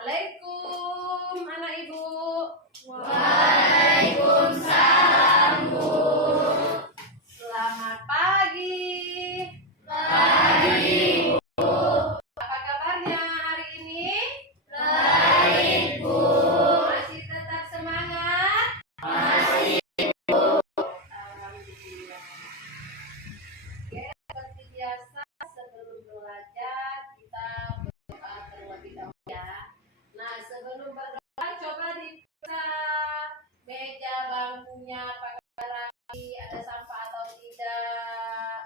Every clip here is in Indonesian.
Assalamualaikum anak ibu. Waalaikumsalam Bu. Selamat pagi. Pagi Bu. Apa kabarnya hari ini? Baik Bu. Masih tetap semangat? Masih Bu. Alhamdulillah. Oke, seperti biasa sebelum belajar kita berdoa terlebih dahulu ya. Nah, sebelum berdoa coba diperiksa meja bangkunya pakai rapi, ada sampah atau tidak.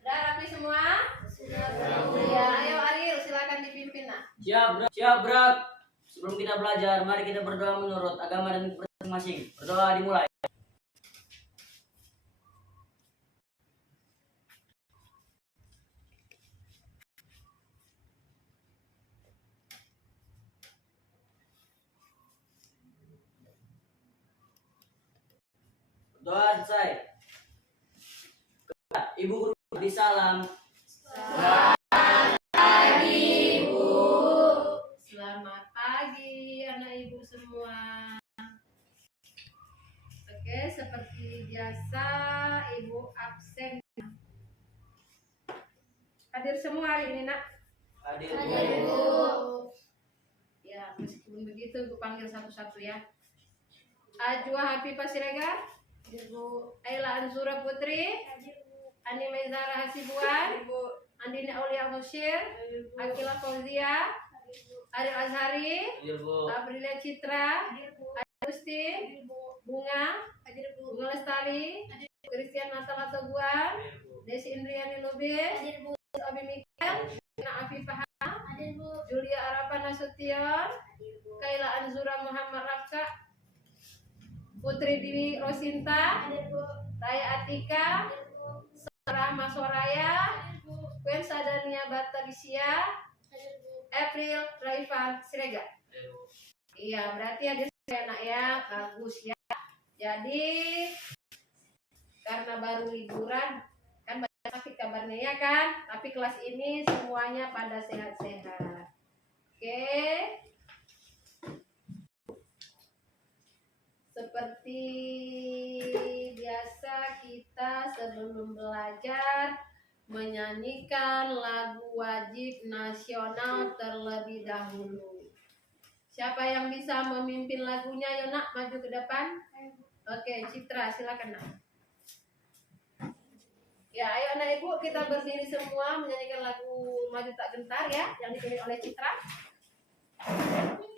Udah rapi semua? Ya, ayo Ariel silakan dipimpin nah. Siap, Brak. Sebelum kita belajar, mari kita berdoa menurut agama dan masing-masing. Berdoa dimulai. Doa selesai. Ibu guru beri salam. Pagi Bu. Selamat pagi anak ibu semua. Oke, seperti biasa ibu absen. Hadir semua hari ini nak? Hadir Hadir Bu. Ya, meskipun begitu ibu panggil satu-satu ya. Ajwa Hafifah Siregar, Ibu Ayla Anzura Putri, Ani Maizara Hasibuan, Andini Aulia Musyir, Akila Fauzia, Ariel Azhari, Hadir Bu. Aprilia Citra, Agustin, Bunga Lestari, Christian Natal Atoguan, Desi Indriani Lubis, Abi Mikel, Nina Afifah, Julia Arafa Nasution, Kaila Anzura Muhammad Raka, Putri Dewi Rosinta, Raya Atika, Rahma Soraya, Gwen Sadania Batavisia, April Raifan Siregar. Iya, berarti ada anak ya, bagus ya. Jadi karena baru liburan kan banyak sakit kabarnya ya kan, tapi kelas ini semuanya pada sehat-sehat. Oke. Seperti biasa kita sebelum belajar menyanyikan lagu wajib nasional terlebih dahulu. Siapa yang bisa memimpin lagunya? Yo nak, maju ke depan. Oke, Citra silakan nak. Ya, ayo anak ibu kita berdiri semua menyanyikan lagu Maju Tak Gentar ya, yang dipilih oleh Citra. Maju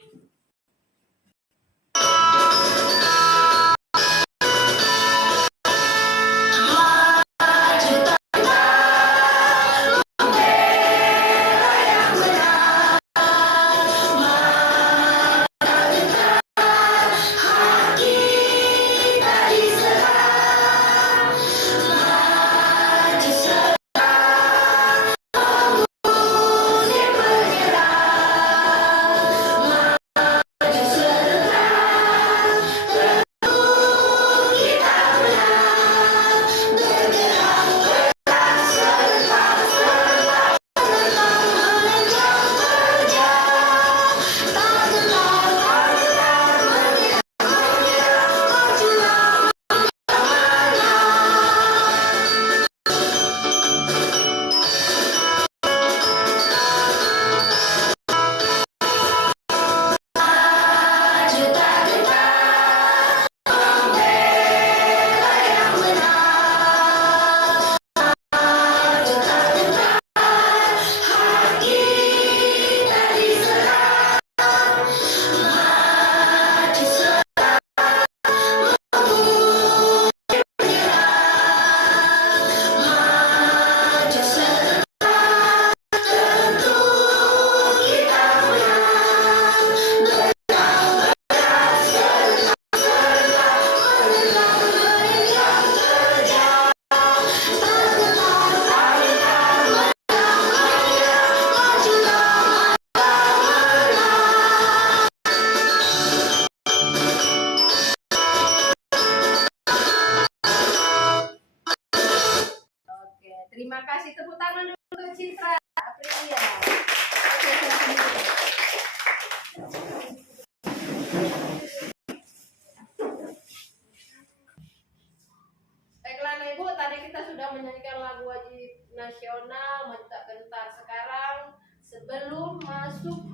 sebelum masuk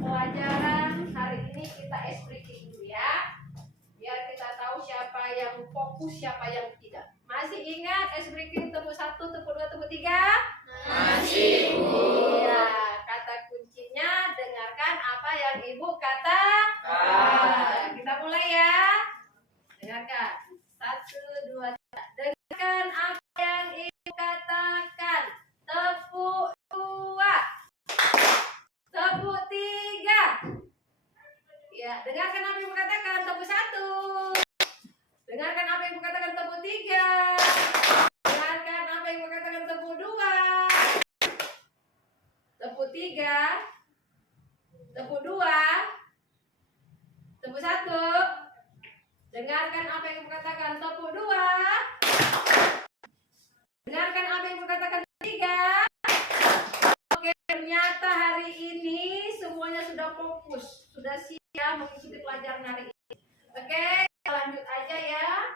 pelajaran hari ini kita ice breaking dulu ya, biar kita tahu siapa yang fokus, siapa yang tidak. Masih ingat ice breaking tepuk 1, tepuk 2, tepuk 3? Masih, Bu. Iya, kata kuncinya dengarkan apa yang Ibu katakan. Kita mulai ya. Dengarkan. 1, 2, 3. Dengarkan apa yang Ibu katakan. Tepuk 2. Tepuk 3. Ya, dengarkan apa yang Ibu katakan. Tepuk 1. Dengarkan apa yang Ibu katakan. Tepuk 3. Dengarkan apa yang Ibu katakan. Tepuk 2. Tepuk 3. Tepuk 2. Tepuk 1. Dengarkan apa yang Ibu katakan. Tepuk 2. Dengarkan apa yang Ibu katakan. 3. Oke, ternyata hari ini semuanya sudah fokus, sudah siap mengikuti pelajaran hari ini. Oke, lanjut aja ya.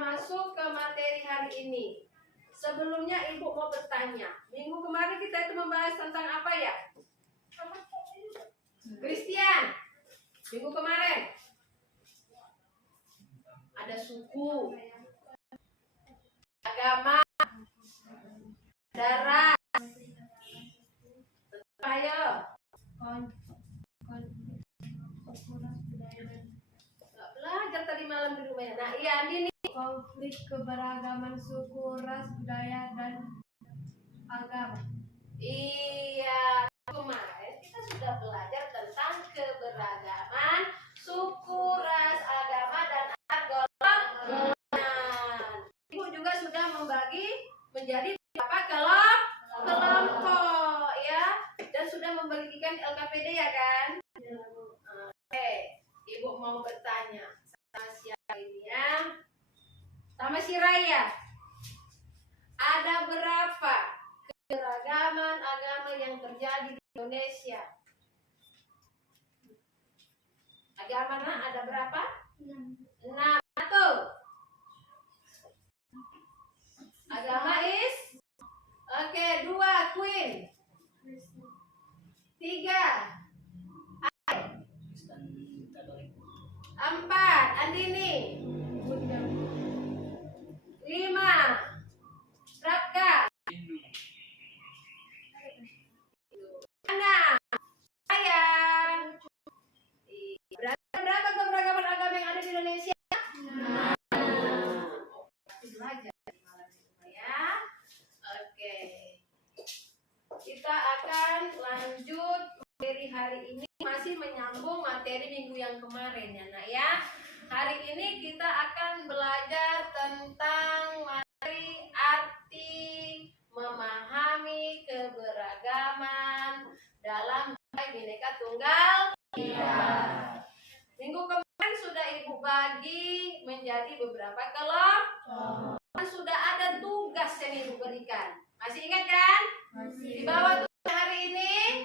Masuk ke materi hari ini. Sebelumnya Ibu mau bertanya. Minggu kemarin kita itu membahas tentang apa ya? Christian. Minggu kemarin ada suku, agama, darah, ayo. Nggak belajar tadi malam di rumahnya. Nah, iya Andi nih. Konflik keberagaman suku, ras, budaya, dan agama. Iya, kemarin kita sudah belajar tentang keberagaman suku, ras, agama, dan golongan. Ibu juga sudah membagi menjadi beberapa kelompok ya, dan sudah membagikan LKPD ya kan? Oke, Ibu mau bertanya sama siapa ini ya? Sama si Raya. Ada berapa keragaman agama yang terjadi di Indonesia? Agama ada berapa? 6. Tuh. Agama is? Oke, 2 Queen. 3 Kristen Katolik. 4 Andini. 5 Raka. Hindu. 6 sayang. Berapa keberagaman agama yang ada di Indonesia? Belajar malam ini ya. Oke. Kita akan lanjut materi hari ini, masih menyambung materi minggu yang kemarin ya Nak ya. Hari ini kita akan belajar tentang materi arti memahami keberagaman dalam Bhinneka Tunggal Ika. Minggu kemarin sudah Ibu bagi menjadi beberapa kelompok. Sudah ada tugas yang Ibu berikan. Masih ingat kan? Di bawah tugas hari ini?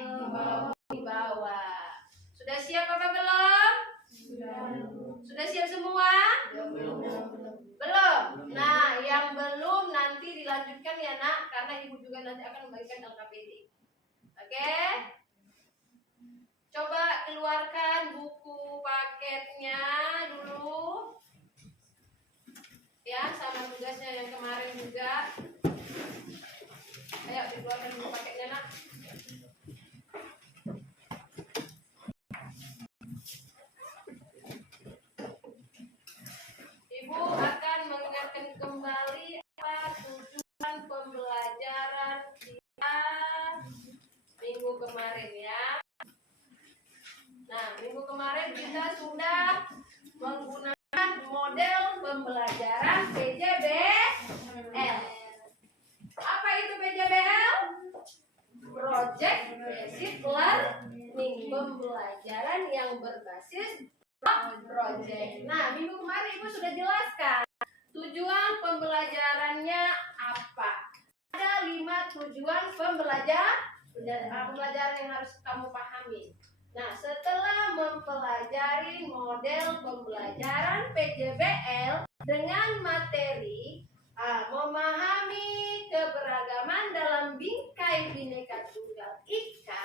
Di bawah. Sudah siap apa belum? Sudah siap semua? Belum. Nah, yang belum nanti dilanjutkan ya Nak, karena Ibu juga nanti akan membagikan LKPD. Oke? Coba keluarkan buku paketnya dulu. Ya, sama tugasnya yang kemarin juga. Ayo dikeluarkan buku paketnya Nak. Ibu akan mengingatkan kembali apa tujuan pembelajaran kita minggu kemarin ya. Nah, minggu kemarin kita sudah menggunakan model pembelajaran PJBL. Apa itu PJBL? Project Based Learning, pembelajaran yang berbasis project. Nah, minggu kemarin Ibu sudah jelaskan tujuan pembelajarannya apa. Ada 5 tujuan pembelajaran yang harus kamu pahami. Nah, setelah mempelajari model pembelajaran PJBL dengan materi memahami keberagaman dalam bingkai Bhinneka Tunggal Ika,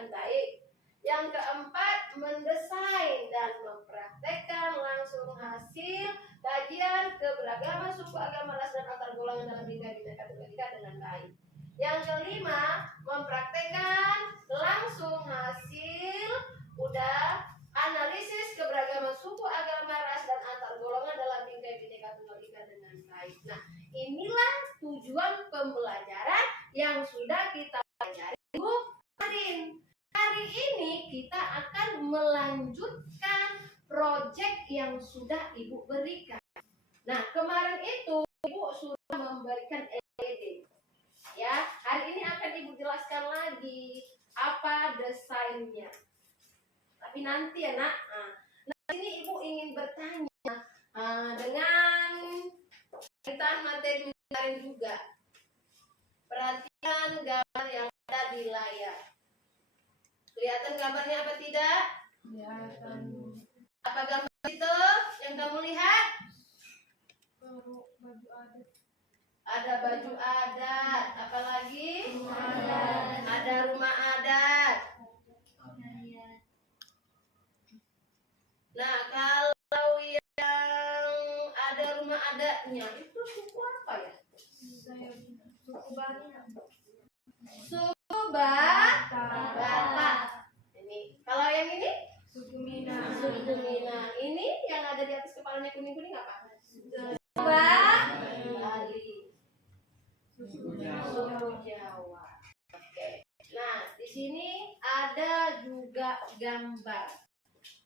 dengan baik. Yang keempat, mendesain dan mempraktekkan langsung hasil kajian keberagaman suku, agama, ras, dan antar golongan dalam Bhinneka Bhinneka Tunggal Ika dengan baik. Yang kelima, mempraktekkan langsung hasil udah analisis keberagaman suku, agama, ras, dan antar golongan dalam Bhinneka Bhinneka Tunggal Ika dengan baik. Nah, inilah tujuan pembelajaran yang sudah kita pelajari kemarin. Hari ini kita akan melanjutkan proyek yang sudah Ibu berikan. Nah, kemarin itu Ibu sudah memberikan LED. Ya, hari ini akan Ibu jelaskan lagi apa desainnya. Tapi nanti ya, Nak. Nah, ini Ibu ingin bertanya dengan kaitan materi kemarin juga. Perhatikan gambar yang ada di layar. Kelihatan gambarnya apa tidak? Kelihatan. Apa gambar itu yang kamu lihat? Baju adat. Ada baju adat. Apalagi? Rumah adat. Ada rumah adat. Nah, kalau yang ada rumah adatnya itu suku apa ya? Suku Batak. Suku Batak. Ini. Kalau yang ini? Suku Minang. Suku Minang. Ini yang ada di atas kepalanya kuning-kuning apa? Suku Bali. Suku Suku Jawa. Oke. Nah, di sini ada juga gambar.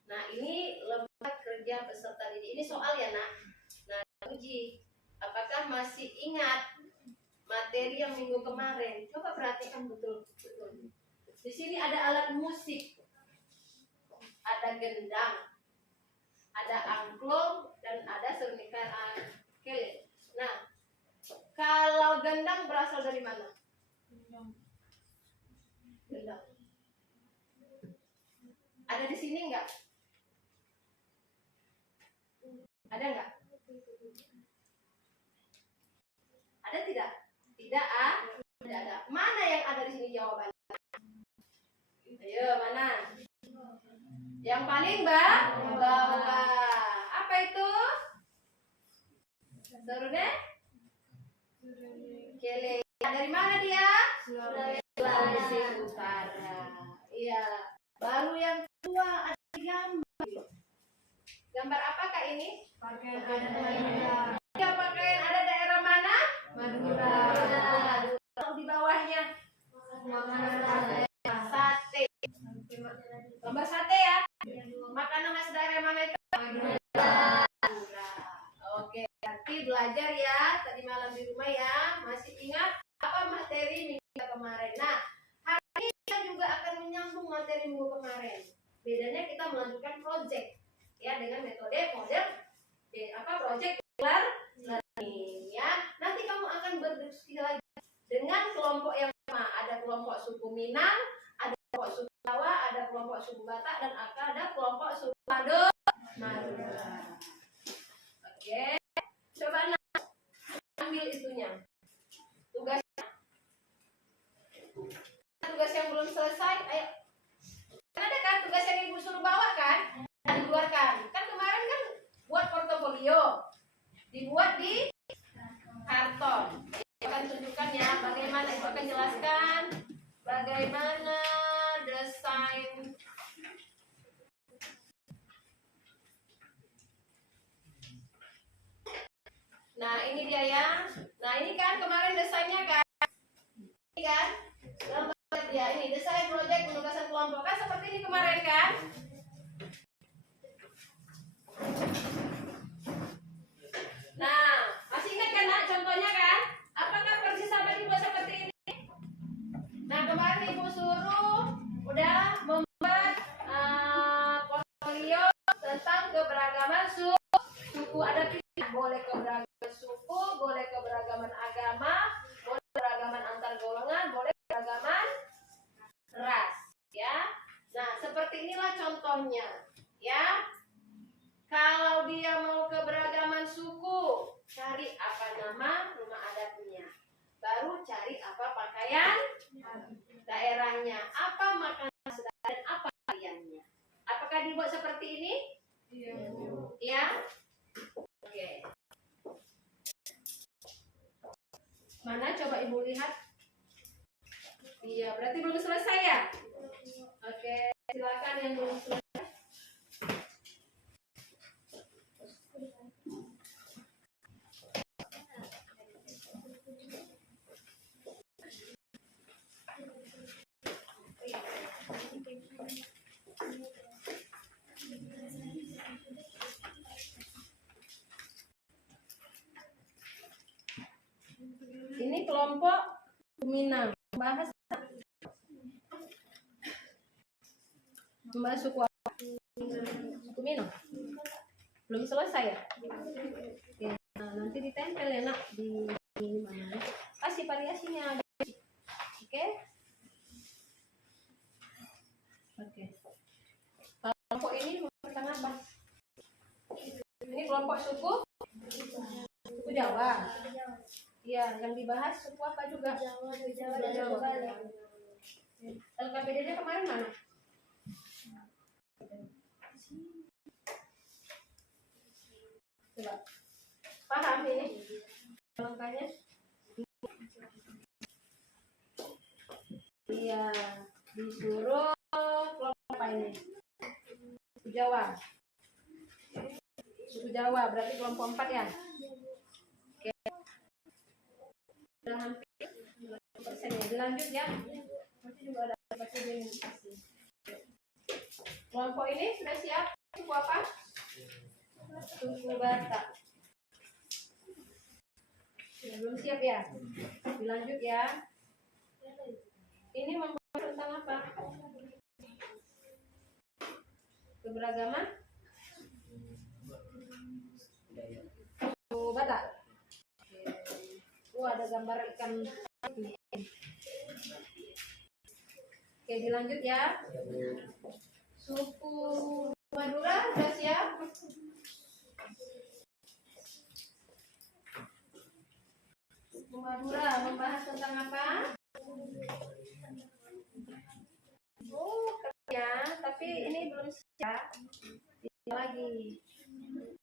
Nah, ini lembaga kerja peserta didik. Ini soal ya, Nak. Nah, uji. Apakah masih ingat materi yang minggu kemarin? Coba perhatikan betul. Di sini ada alat musik. Ada gendang. Ada angklung dan ada serunikan kelin. Nah, kalau gendang berasal dari mana? Gendang. Ada di sini enggak? Ada enggak? Ada tidak? Tidak, tidak ada. Mana yang ada di sini jawabannya? Ayo, mana? Yang paling bawah. Apa itu? Serune? Kele. Dari mana dia? Sulawesi Utara. Iya. Baru yang kedua ada gambar. Gambar apakah ini? Pakaian adat Madura. Ya, pakaian ada daerah mana? Madura. Kalau di bawahnya Makanan adat. sate. Gambar sate ya. Makanan khas daerah mana itu? Madura. Oke, nanti belajar ya tadi malam di rumah ya. Masih ingat apa materi minggu kemarin? Nah, hari ini kita juga akan menyambung materi minggu kemarin. Bedanya kita melanjutkan proyek ya dengan metode model project learning ya. Nanti kamu akan berdiskusi lagi dengan kelompok yang sama. Ada kelompok suku Minang, ada kelompok suku Jawa, ada kelompok suku Batak, dan ada kelompok suku Madura. Oke, coba ambil itunya. Tugas yang belum selesai, ayo. Ada kan tugas yang Ibu suruh bawa kan? Dikeluarkan. Kan kemarin kan buat portofolio. Dibuat di karton. Ibu akan tunjukkan ya bagaimana, Ibu akan jelaskan bagaimana desain. Nah, ini dia ya. Nah, ini kan kemarin desainnya kan. Ini kan? Ya, ini desain proyek penugasan kelompok kan seperti ini kemarin kan? Nah, masih ingat kan Nak contohnya kan? Apakah persis sama dibuat seperti ini? Nah, kemarin Ibu suruh udah membuat portfolio tentang keberagaman suku. Ada pilihan, boleh keberagaman suku, boleh keberagaman agama, boleh keberagaman antar golongan, boleh keberagaman ras, ya. Nah, seperti inilah contohnya, ya. Kalau dia mau keberagaman suku, cari apa nama rumah adatnya. Baru cari apa pakaian daerahnya, apa makanan kelompok seperti ini? Ya. Oke. Mana coba Ibu lihat? Iya, berarti belum selesai ya? Oke, silakan yang belum selesai. Ini kelompok Minang, bahas membahas suku apa? Suku Minang. Belum selesai ya? Oke, nah, nanti ditempel ya nak di mana? Kasih variasinya. Oke? Oke. Kelompok ini tentang apa? Ini kelompok suku Jawa. Iya, yang dibahas suku apa juga? Jawa. LKPD-nya kemarin mana? Coba. Paham ini? Langkahnya? Iya, disuruh kelompok apa ini? Suku Jawa. Suku Jawa berarti kelompok 4 ya? Oke. Sudah hampir 90% ya. Dilanjut ya. Nanti juga ada kelompok ini sudah siap? Suku apa? Suku Batak. Ya, belum siap ya? Dilanjut ya. Ini membahas tentang apa? Keberagaman Suku Batak. Ada gambar ikan. Oke, dilanjut ya. Suku Madura sudah siap? Suku Madura membahas tentang apa? Oh, ya, tapi ini belum siap. Ini lagi.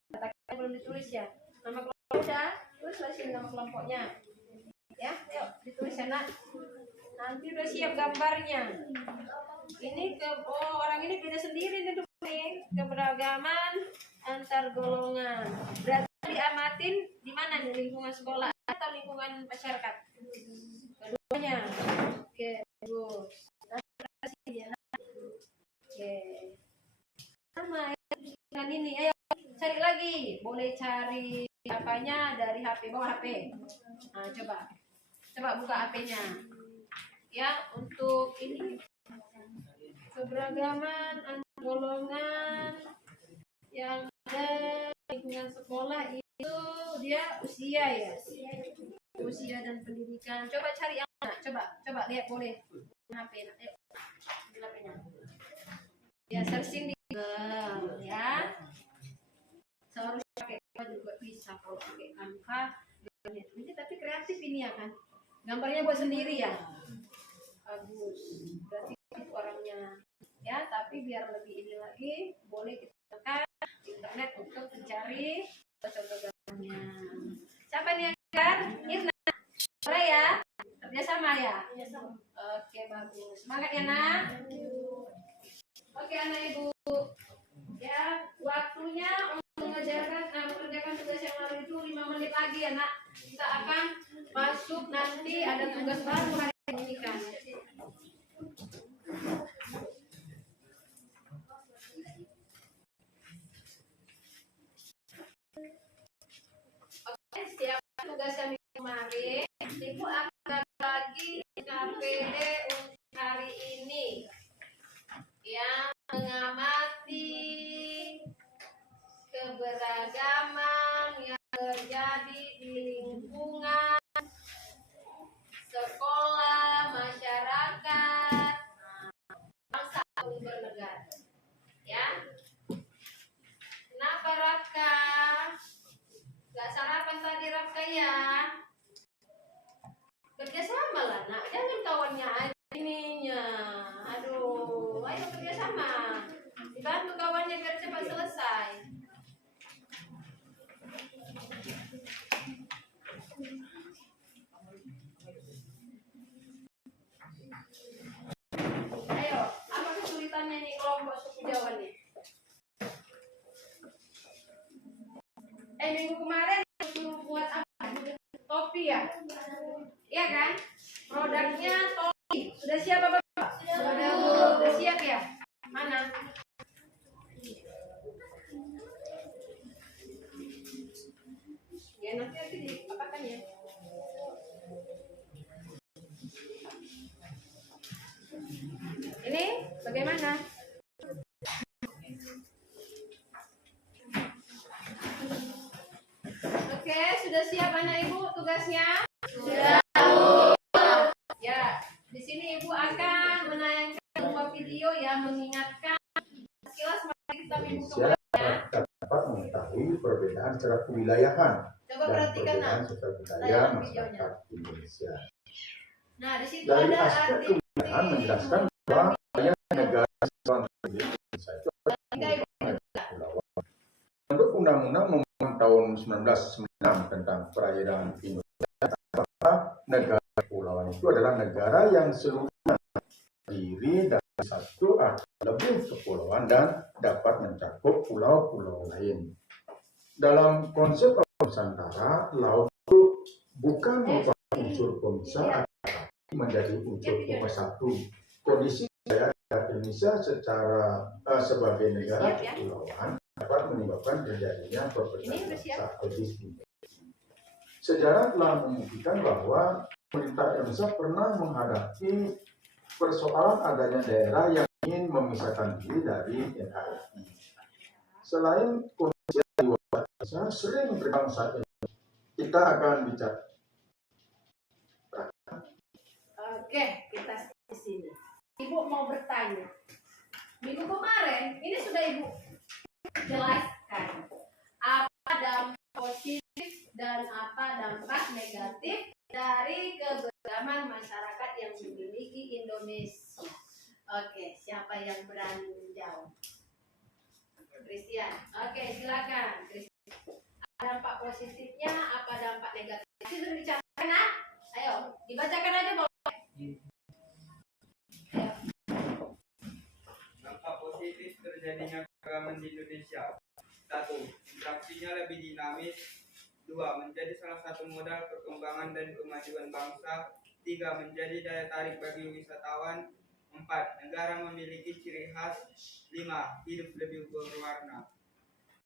Kata-kata belum ditulis ya. Nama kelompok udah, terus lagi nama kelompoknya. Ya, yuk ditulis ya nak. Nanti udah siap gambarnya. Ini orang ini beda sendiri nih, keberagaman antar golongan. Berarti diamatin di mana nih, lingkungan sekolah atau lingkungan masyarakat? Keduanya. Oke, bagus. Oke. Sama dengan ini, ayo cari lagi. Boleh cari apanya dari HP, bawa HP. Nah, coba buka HP-nya. Ya, untuk ini keberagaman antar golongan yang ada lingkungan sekolah itu dia usia ya, usia dan pendidikan. Coba cari yang mana? Coba lihat, boleh HP. Ayo, HP-nya. Ya, searching di Google ya. Seharusnya pakai apa juga bisa kalau pakai Canva. Ini tapi kreatif ini ya kan. Gambarnya buat sendiri ya. Bagus. Berarti itu orangnya. Ya, tapi biar lebih ini lagi, boleh kita tekan internet untuk mencari contoh gambarnya. Siapa nih yang kan? Irna. Boleh ya? Kerjasama ya? Oke, bagus. Semangat ya, nak. Oke, anak ibu. Ya, waktunya untuk mengerjakan tugas yang lalu itu 5 menit lagi ya, nak. Kita akan masuk nanti ada tugas baru hari ini kan. Oke, setiap tugas yang kemarin, ibu akan lagi KPD untuk hari ini. Yang mengamati keberagaman yang terjadi di lingkungan sekolah, masyarakat, Yang minggu kemarin suruh buat apa? Topi ya? Iya kan? Produknya topi. Sudah siap apa? Sudah siap ya? Mana? Ya nanti diapakan ya? Ini bagaimana? Oke, sudah siap anak ibu tugasnya? Sudah. Ya, di sini ibu akan menayangkan sebuah video yang mengingatkan sekilas materi kita minggu Indonesia kemarin. dapat mengetahui perbedaan secara kewilayahan Coba dan perhatikan perbedaan nak. sosial budaya Tayangan masyarakat Indonesia. Nah, di situ Dari ada aspek arti kewilayahan menjelaskan bahwa wilayah negara kesatuan Republik Indonesia itu Enggak, Ibu. kepulauan. Menurut Undang-Undang Nomor tahun 1996 tentang perairan Indonesia, bahwa negara kepulauan itu adalah negara yang seluruhnya terdiri dari satu atau lebih kepulauan dan dapat mencakup pulau-pulau lain. Dalam konsep Nusantara, laut itu bukan merupakan unsur pemisah, tetapi menjadi unsur pemersatu. Kondisi wilayah Indonesia sebagai negara kepulauan dapat menyebabkan terjadinya perbedaan strategis. Sejarah telah membuktikan bahwa pemerintah Indonesia pernah menghadapi persoalan adanya daerah yang ingin memisahkan diri dari NKRI. Selain kondisi di Indonesia sering berbangsa ini, kita akan bicara. Oke, kita di sini. Ibu mau bertanya. Minggu kemarin, ini sudah Ibu jelaskan apa dampak positif dan apa dampak negatif dari keberagaman masyarakat yang dimiliki Indonesia. Oke, siapa yang berani menjawab? Christian. Oke, silakan. Christian. Dampak positifnya, apa dampak negatifnya? Itu dibicarakan, nak? Ayo, dibacakan aja boleh. Dampak positif terjadinya keragaman di Indonesia. 1. Interaksinya lebih dinamis. 2. Menjadi salah satu modal perkembangan dan kemajuan bangsa. 3. Menjadi daya tarik bagi wisatawan. 4. Negara memiliki ciri khas. 5. Hidup lebih berwarna.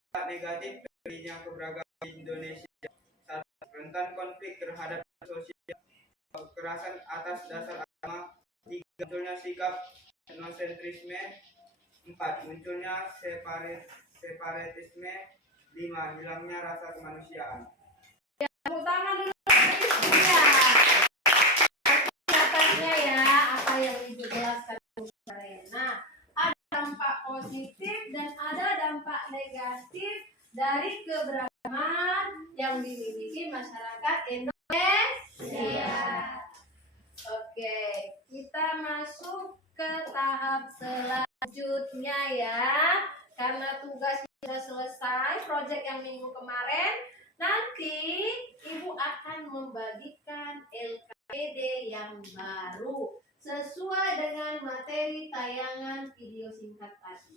Dampak negatif terjadinya keberagaman di Indonesia. 1. Rentan konflik terhadap sosial, kekerasan atas dasar agama. 3. Munculnya sikap etnosentrisme. 4. Munculnya separatisme. 5. Hilangnya rasa kemanusiaan. Tepuk tangan dulu. Ya. Kelihatannya ya apa yang Ibu jelaskan kemarin. Nah, ada dampak positif dan ada dampak negatif dari keberagaman yang dimiliki masyarakat Indonesia. Oke, kita masuk ke tahap selanjutnya ya. Karena tugasnya sudah selesai, proyek yang minggu kemarin, nanti Ibu akan membagikan LKPD yang baru sesuai dengan materi tayangan video singkat tadi.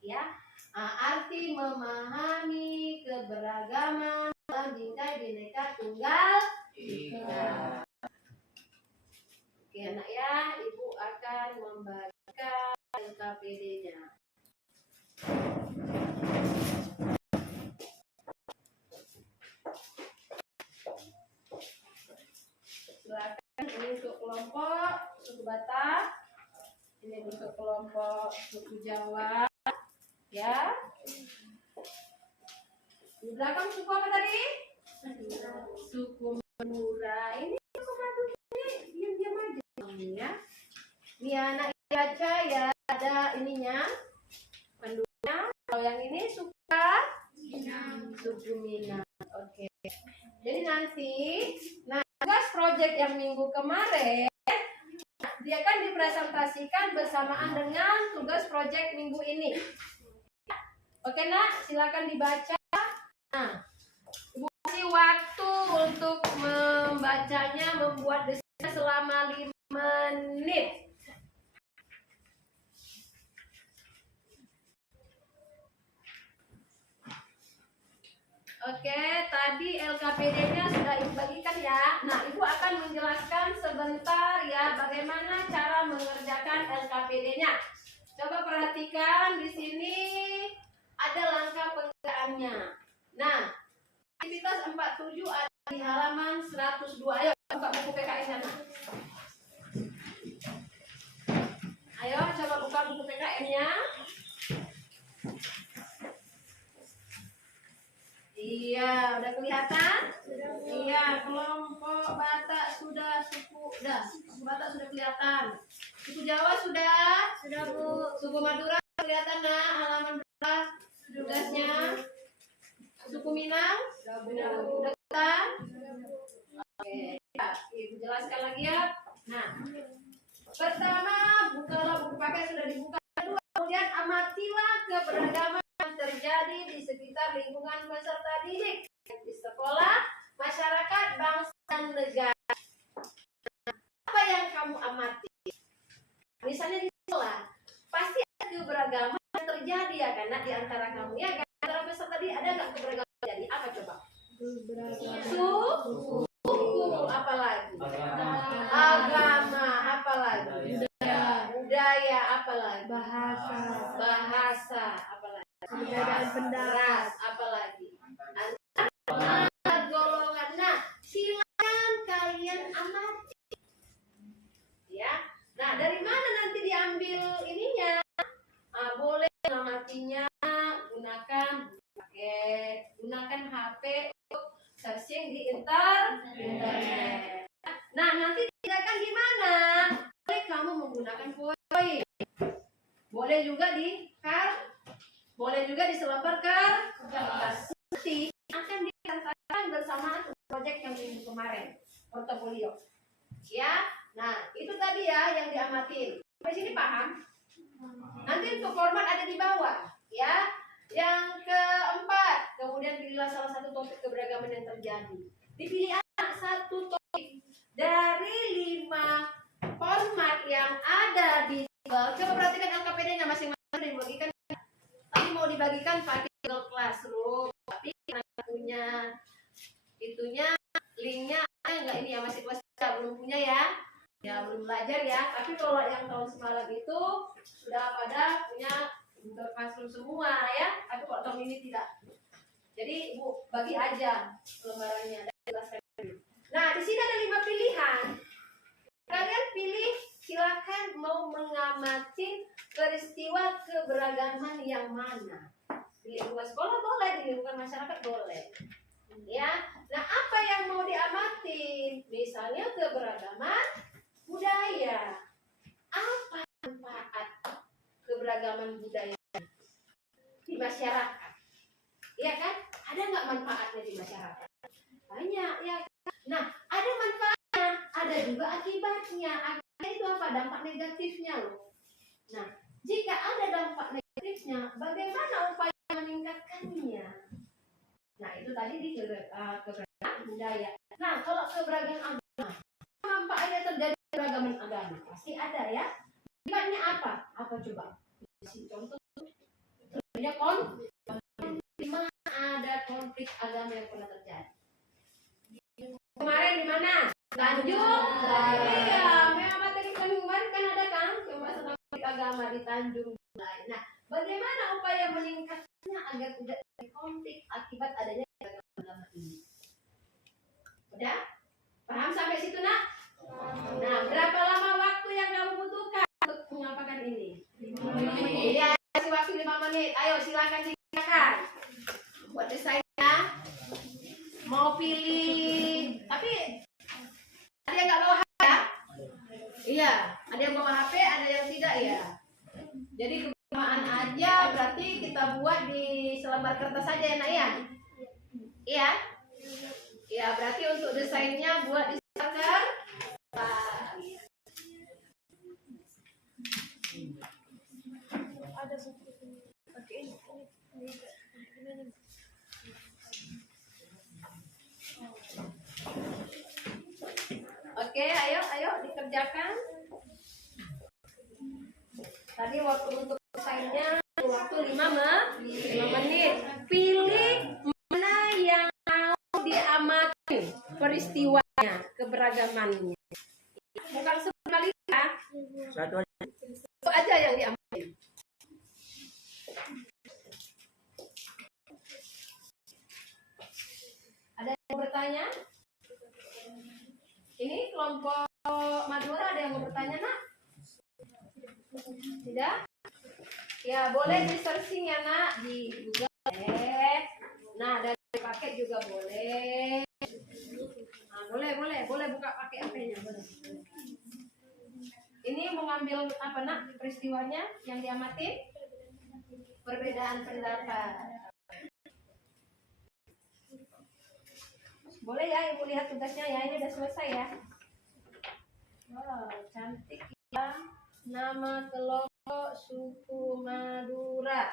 Ya, arti memahami keberagaman dalam bingkai Bhinneka Tunggal Ika. Oke, anak ya, Ibu akan membagikan LKPD-nya. Silakan, ini untuk kelompok suku Batak, ini untuk kelompok suku Jawa, ya. Di belakang suku apa tadi? Suku Madura. Ini suku Madura ini diam-diam aja ya. Ini anak baca ya, ada ininya, panduannya. Kalau yang ini suka suku Minang. Oke. Jadi nanti, nah tugas proyek yang minggu kemarin dia akan dipresentasikan bersamaan dengan tugas proyek minggu ini. Oke nak, silakan dibaca. Nah, Ibu kasih waktu untuk membacanya, membuat desainnya selama 5 menit. Oke, tadi LKPD-nya sudah Ibu bagikan ya. Nah, Ibu akan menjelaskan sebentar ya bagaimana cara mengerjakan LKPD-nya. Coba perhatikan di sini ada langkah pengerjaannya. Nah, aktivitas 47 ada di halaman 102. Ayo buka buku PKN-nya. Ayo coba buka buku PKN-nya. Iya, udah kelihatan? Iya, kelompok Batak sudah, suku Batak sudah kelihatan. Suku Jawa sudah? Sudah, Bu. Suku Madura kelihatan nah halaman berapa tugasnya? Suku Minang? Sudah kelihatan? Oke, ya, Ibu jelaskan lagi ya. Nah, pertama bukalah buku pakai sudah dibuka. Kedua, kemudian amatilah keberagaman yang terjadi di sekitar lingkungan peserta didik di sekolah, masyarakat, bangsa, dan negara. Apa yang kamu amati? Misalnya di sekolah, pasti ada keberagaman yang terjadi ya karena di antara kamu ya kan antara peserta didik ada nggak keberagaman terjadi? Apa coba? Suku, apa lagi? Agama, apa lagi? Budaya, apa lagi? Bahasa, apa lagi? Ras, apa lagi? Antar golongan. Nah, silakan kalian amati. Ya. Nah, dari mana nanti diambil ininya? Boleh mengamatinya gunakan HP untuk searching di internet. Nah, nanti dikerjakan di mana? Boleh kamu menggunakan PowerPoint. Boleh juga boleh juga disebar ke kertas. Nanti akan dikerjakan bersama proyek yang minggu kemarin, portofolio. Ya, nah itu tadi ya yang diamatin. Sampai sini paham? Nanti untuk format ada di bawah, ya. Yang keempat, kemudian pilihlah salah satu topik keberagaman yang terjadi. Dipilih satu topik dari 5 format yang ada di Google. Coba perhatikan LKPD-nya masing-masing dibagikan. Tadi mau dibagikan pakai Google Classroom, tapi kita punya itunya linknya enggak ini ya masih kelas 3 belum punya ya. Ya belum belajar ya. Tapi kalau yang tahun semalam itu sudah pada punya Google Classroom semua ya. Tapi kalau tahun ini tidak. Jadi Ibu bagi aja lembarannya dan jelaskan. Nah, di sini ada 5 pilihan. Kalian pilih, silakan mau mengamati peristiwa keberagaman yang mana. Di lingkungan sekolah boleh, di lingkungan masyarakat boleh. Ya. Nah, apa yang mau diamati? Misalnya keberagaman budaya. Apa manfaat keberagaman budaya di masyarakat? Iya kan? Ada nggak manfaatnya di masyarakat? Banyak ya. Nah, ada manfaatnya, ada juga akibatnya. Akibatnya itu apa? Dampak negatifnya loh. Nah, jika ada dampak negatifnya, bagaimana upaya meningkatkannya? Nah, itu tadi di keberagaman budaya. Nah, kalau keberagaman agama, manfaatnya terjadi keberagaman agama pasti ada ya. Akibatnya apa? Apa coba? Contoh, terjadinya konflik. Di mana ada konflik agama yang pernah terjadi? Kemarin di mana? Tanjung. Iya, memang materi kemarin kan ada kan pembahasan konflik agama di Tanjung. Nah, bagaimana upaya meningkatkannya agar tidak terjadi konflik akibat adanya agama ini? Udah? Paham sampai situ nak? Nah, berapa lama waktu yang kamu butuhkan untuk mengapakan ini? 5 menit. Iya, kasih waktu 5 menit. Ayo silakan silakan. Buat desainnya. Mau pilih, tapi ada yang nggak bawa HP ya? Iya, ada yang bawa HP, ada yang tidak ya. Jadi kebersamaan aja, berarti kita buat di selembar kertas saja ya nak ya? Iya? Ya, berarti untuk desainnya buat di selembar kertas. Ada satu. Oke, ini. Oke, ayo dikerjakan. Tadi waktu untuk desainnya waktu 5 menit. Pilih mana yang mau keberagamannya. Bukan sekali ya. Satu aja. Itu aja yang diambil. Ada yang mau bertanya? Ini kelompok Madura ada yang mau bertanya, Nak? Tidak? Ya, boleh di searching ya, Nak, di Google. Nah, dari pakai juga boleh. Nah, boleh buka pakai HP-nya, boleh. Ini mau ngambil apa, Nak? Peristiwanya yang diamati? Perbedaan pendapat. Boleh ya, Ibu lihat tugasnya ya. Ini udah selesai ya. Wow, cantik ya. Nama kelompok suku Madura.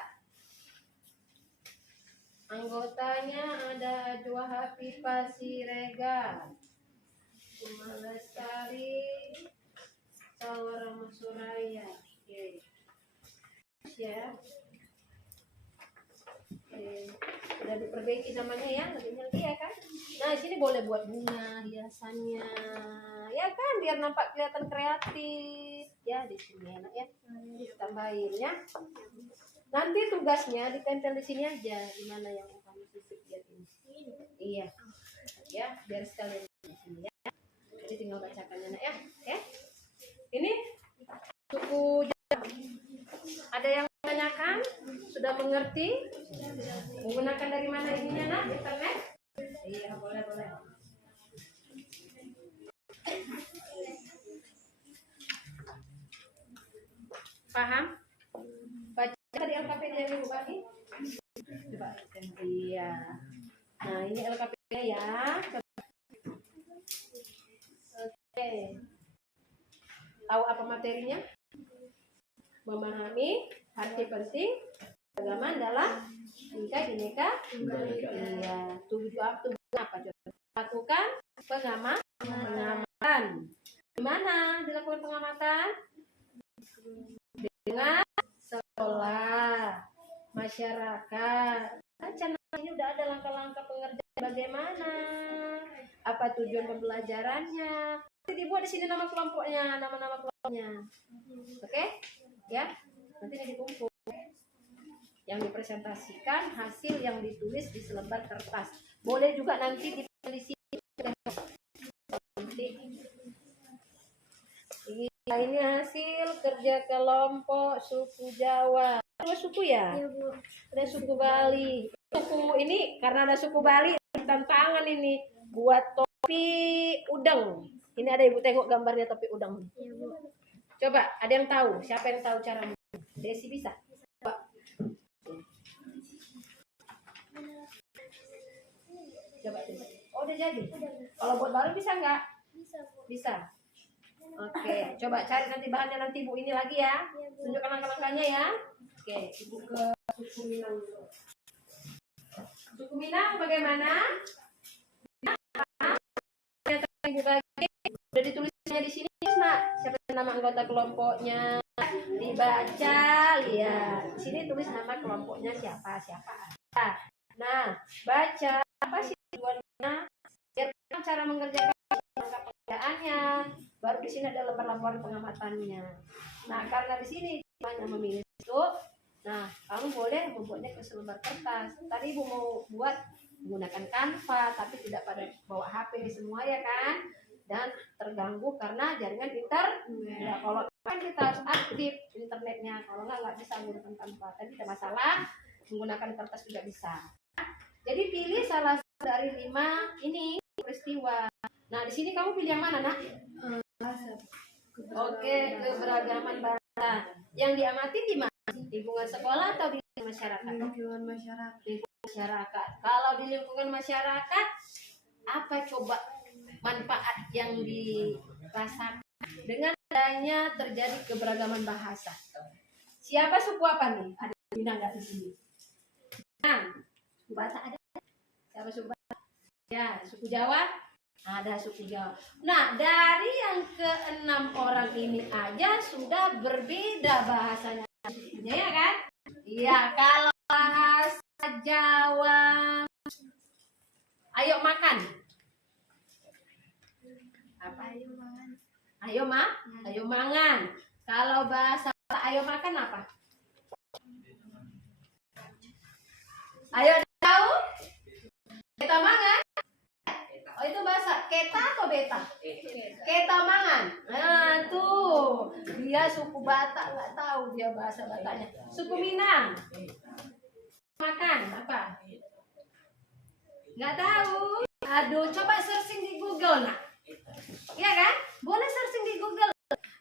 Anggotanya ada Ajwa Hafifah Siregar, Uma Lestari, Sawara Suraya. Oke. Ya. Oke. Sudah diperbaiki namanya ya, lebih ngerti ya kan? Nah, di sini boleh buat bunga hiasannya. Ya kan, biar nampak kelihatan kreatif. Ya, di sini enak ya. Ditambahin ya. Nanti tugasnya ditempel di sini aja, di mana yang kamu sisip lihat ini. Iya. Ya, biar sekalian di sini ya. Jadi tinggal bacakan ya, Nak ya. Oke. Ini suku Jawa. Ada yang menanyakan? Sudah mengerti? Menggunakan dari mana ininya, Nak? Internet? Iya, boleh. Paham? Baca tadi LKPD yang Ibu bagi? Coba. Iya. Nah, ini LKPD ya. Oke. Tahu apa materinya? Memahami arti penting agama dalam Bhinneka Tunggal Ika. Iya. Tujuh apa coba? Lakukan pengamatan. Di mana dilakukan pengamatan? Dengan sekolah, masyarakat. Kan channel ini udah ada langkah-langkah pengerjaan bagaimana, apa tujuan pembelajarannya. Nanti dibuat di sini nama kelompoknya, nama-nama kelompoknya. Oke? Ya. Nanti ini dikumpul. Yang dipresentasikan hasil yang ditulis di selembar kertas. Boleh juga nanti ditulis di sini. Ini hasil kerja kelompok suku Jawa. Ada suku ya? Iya, Bu. Ada suku Bali. Suku ini karena ada suku Bali tantangan ini buat topi udang. Ini ada Ibu tengok gambarnya topi udang. Iya, Bu. Coba, ada yang tahu? Siapa yang tahu caranya? Desi bisa? Coba. Coba Desi. Oh, udah jadi. Kalau buat baru bisa nggak? Bisa, Bu. Bisa. Oke, coba cari nanti bahannya nanti Bu ini lagi ya. Tunjukkan langkah-langkahnya ya. Oke, Ibu ke suku Minang dulu. Suku Minang bagaimana? Ibu bagi udah ditulisnya di sini, Nak. Siapa nama anggota kelompoknya? Dibaca, lihat. Di sini tulis nama kelompoknya siapa. Nah, baca apa sih tujuannya? Biar cara mengerjakan pekerjaannya. Baru di sini ada lembar laporan pengamatannya. Nah, karena di sini hanya memilih itu, nah kamu boleh membuatnya ke selembar kertas. Tadi Ibu mau buat menggunakan Canva, tapi tidak pada bawa HP di semua ya kan? Dan terganggu karena jaringan internet. Ya, kalau kan kita harus aktif internetnya. Kalau nggak bisa menggunakan Canva. Tadi tidak masalah, menggunakan kertas juga bisa. Jadi pilih salah satu dari 5 ini peristiwa. Nah, di sini kamu pilih yang mana, Nak? Oke, keberagaman bahasa. Yang diamati di mana? Lingkungan sekolah atau di masyarakat? Lingkungan masyarakat. Lingkungan masyarakat. Kalau di lingkungan masyarakat, apa coba manfaat yang dirasakan dengan adanya terjadi keberagaman bahasa? Siapa suku apa nih? Ada Minang nggak di sini? Nah, suku Batak ada? Siapa suku Batak? Ya, suku Jawa? Ada suku Jawa. Nah, dari yang ke-6 orang ini aja sudah berbeda bahasanya. Ya kan? Iya, kalau bahasa Jawa. Ayo makan. Apa? Ayo mangan. Ayo ayo mangan. Kalau bahasa ayo makan apa? Ayo tahu? Kita mangan. Oh itu bahasa keta atau beta? Keta mangan. Nah tuh dia suku Batak, nggak tahu dia bahasa Bataknya. Suku Minang. Makan apa? Nggak tahu. Aduh, coba searching di Google nak. Iya kan? Boleh searching di Google.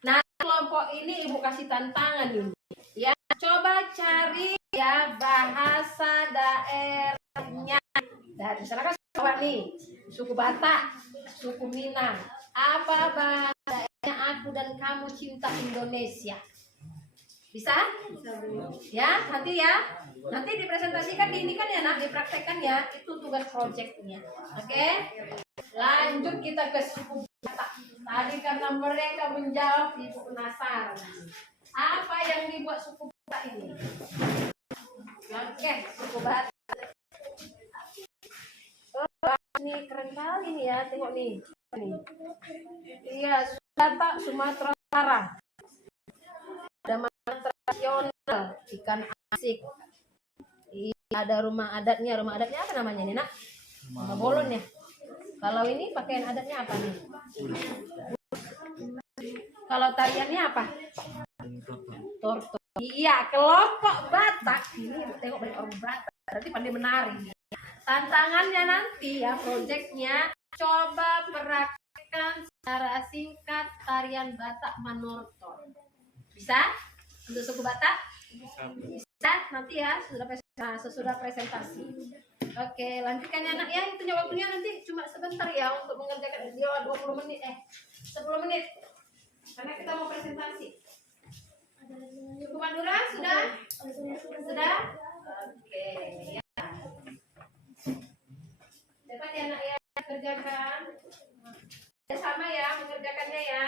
Nah kelompok ini ibu kasih tantangan ini. Ya coba cari ya bahasa daerahnya. Dan misalkan coba nih suku Batak, suku Minang. Apa bahasanya aku dan kamu cinta Indonesia? Bisa? Ya, nanti ya. Nanti dipresentasikan, ini kan ya nak, dipraktekkan ya. Itu tugas proyeknya. Oke? Lanjut kita ke suku Batak. Tadi karena mereka menjawab, ibu penasaran. Apa yang dibuat suku Batak ini? Oke, suku Batak. Ini keren kali nih ya, tengok nih. Iya, Batak Sumatera Utara. Ada makanan tradisional, ikan asik. Ada rumah adatnya apa namanya nih nak? Rumah bolon ya. Kalau ini pakaian adatnya apa nih? Kalau tariannya apa? Torto. Iya, kelompok Batak ini tengok banyak orang Batak, berarti pandai menari. Tantangannya nanti ya, proyeknya coba praktekkan secara singkat tarian Batak Manortor. Bisa? Untuk suku Batak? Bisa, nanti ya sesudah presentasi. Oke, lanjutkan ya nak ya. Itunya waktunya nanti cuma sebentar ya untuk mengerjakan dia 20 menit 10 menit. Karena kita mau presentasi. Cukup Madura sudah? Sudah? Oke. Ya. Cepat ya nak ya kerjakan. Sama ya mengerjakannya ya.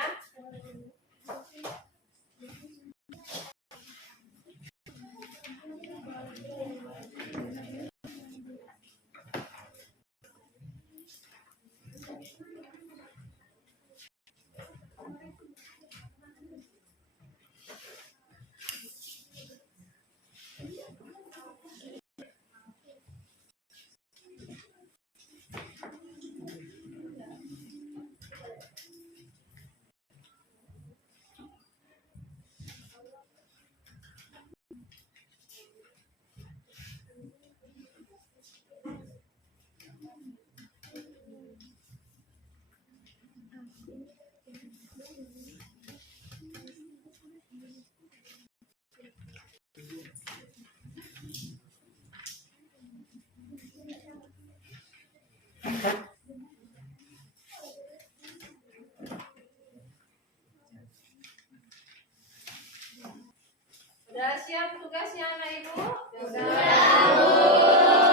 Sudah siap tugasnya anak ibu? Sudah.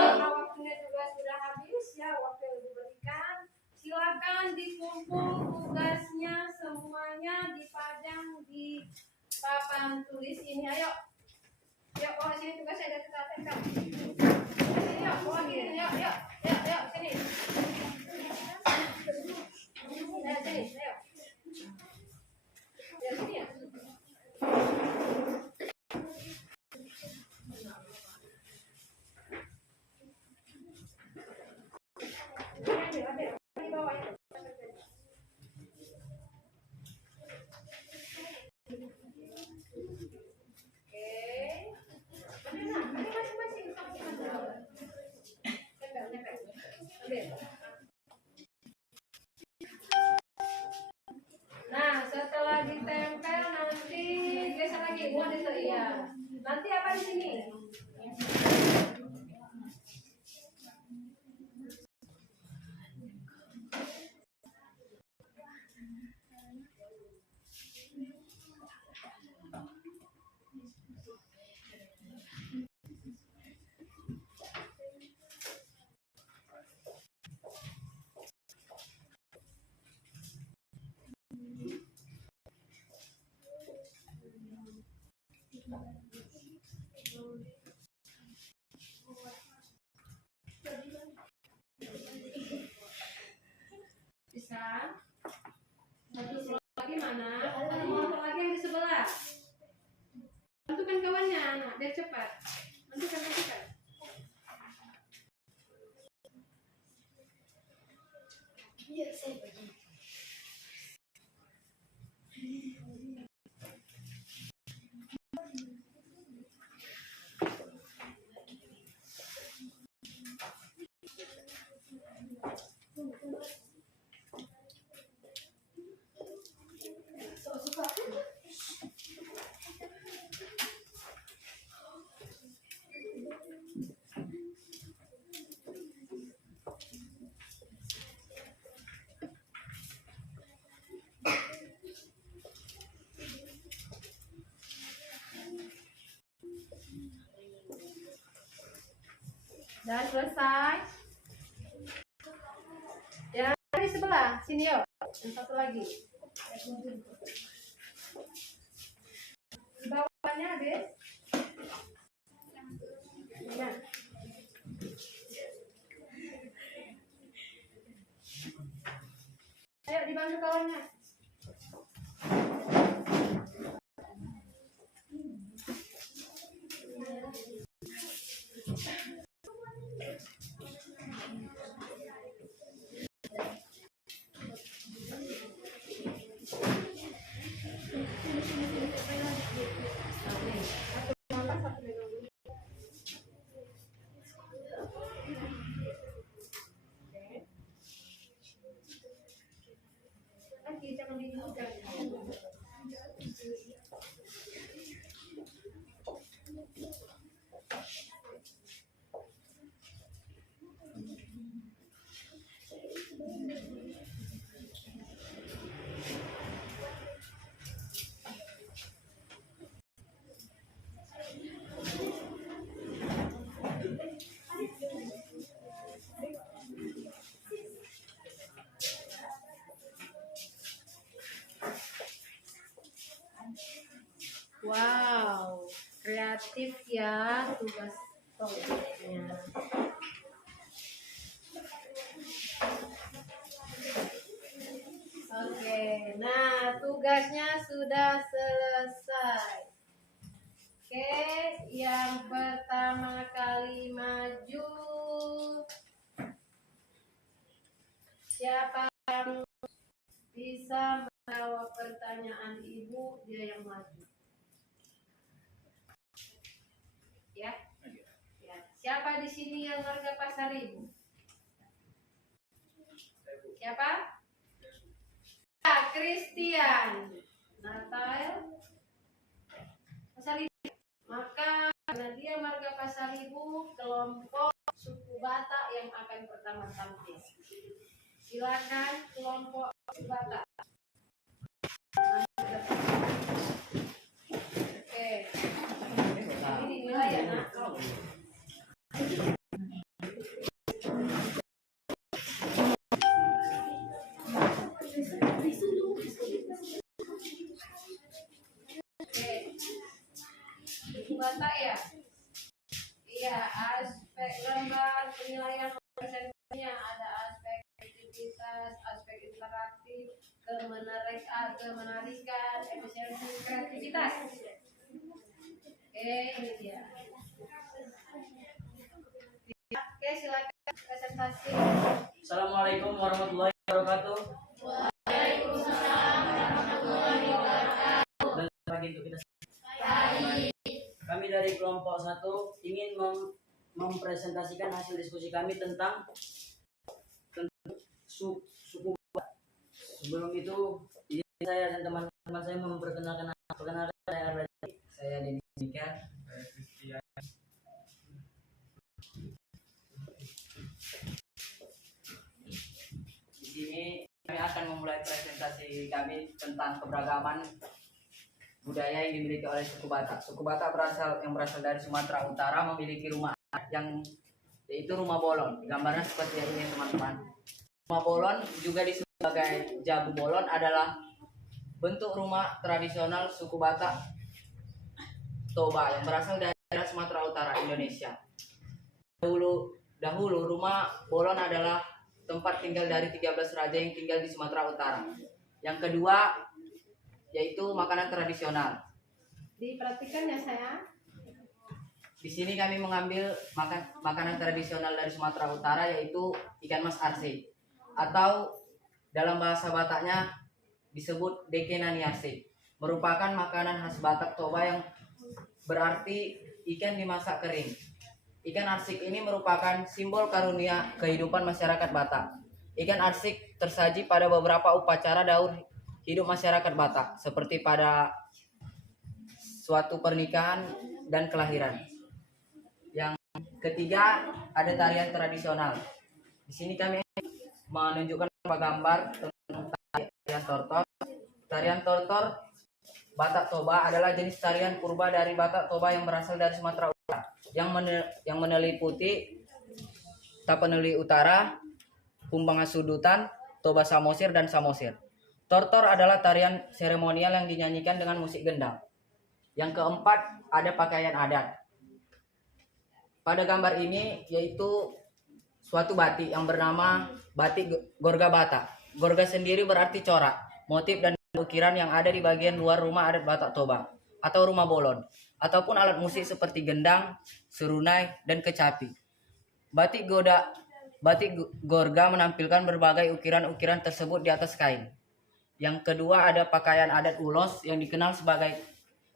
Karena waktunya juga sudah habis ya, waktu yang diberikan. Silakan dikumpul tugasnya semuanya dipajang di papan tulis ini. Ayo. Yuk, bawa sini tugasnya ada kita tekan. Sini yuk, bawa gini. Yuk, sini. Sini, ayo. Ya, sini ya. Nah, setelah ditempel nanti geser lagi, ya. Nanti apa di sini? Bisa? anak. Satu kelompok lagi yang di sebelah. Bantukan kawannya anak, biar cepat. Bantukan. Iya, saya pergi. Sudah selesai. Yang di sebelah, sini yuk. Yang satu lagi. Di bawahnya habis. Ya. Ayo dibantu kawannya. Jangan dibuka. Wow, kreatif ya tugas kelompoknya. Oke, nah tugasnya sudah selesai. Oke, yang pertama kali maju. Siapa yang bisa menjawab pertanyaan ibu, dia yang maju. Ya. Siapa di sini yang warga Pasar Ibu? Siapa? Christian. Natal. Pasar Ibu. Maka karena dia warga Pasar Ibu, kelompok suku Batak yang akan pertama tampil. Silakan kelompok suku Batak. Oke. Ini dinilai ya, Nak. Batak ya? Iya, aspek lembar penilaian presennya ada aspek aktivitas, aspek interaktif, kemenarikan, efisiensi, kreativitas. Oke, ini dia. Oke, silakan presentasi. Assalamualaikum warahmatullahi wabarakatuh. Waalaikumsalam warahmatullahi wabarakatuh. Dan pagi untuk kita. Kami dari kelompok 1 ingin mempresentasikan hasil diskusi kami tentang suku Batak. Sebelum itu, saya dan teman-teman saya memperkenalkan saya Denny Mika. Di sini kami akan memulai presentasi kami tentang keberagaman budaya yang dimiliki oleh suku Batak. Suku Batak berasal dari Sumatera Utara, memiliki rumah yang yaitu rumah bolon. Gambarnya seperti ini teman-teman. Rumah bolon juga disebut sebagai jabu bolon adalah bentuk rumah tradisional suku Batak Toba yang berasal dari Sumatera Utara, Indonesia. Dahulu rumah bolon adalah tempat tinggal dari 13 raja yang tinggal di Sumatera Utara. Yang kedua, yaitu makanan tradisional. Diperhatikan ya saya. Di sini kami mengambil makanan tradisional dari Sumatera Utara, yaitu ikan mas arse, atau dalam bahasa Bataknya disebut dekenaniase, merupakan makanan khas Batak Toba yang berarti ikan dimasak kering. Ikan arsik ini merupakan simbol karunia kehidupan masyarakat Batak. Ikan arsik tersaji pada beberapa upacara daur hidup masyarakat Batak, seperti pada suatu pernikahan dan kelahiran. Yang ketiga, ada tarian tradisional. Di sini kami menunjukkan beberapa gambar tentang tarian tortor. Tarian tortor Batak Toba adalah jenis tarian purba dari Batak Toba yang berasal dari Sumatera Utara, yang meneliputi Tapanuli Utara, Pumbang Sudutan, Toba Samosir, dan Samosir. Tortor adalah tarian seremonial yang dinyanyikan dengan musik gendang. Yang keempat, ada pakaian adat. Pada gambar ini yaitu suatu batik yang bernama batik Gorga Batak. Gorga sendiri berarti corak, motif dan ukiran yang ada di bagian luar rumah adat Batak Toba atau rumah bolon, ataupun alat musik seperti gendang, serunai, dan kecapi. Batik Gorga menampilkan berbagai ukiran-ukiran tersebut di atas kain. Yang kedua, ada pakaian adat ulos yang dikenal sebagai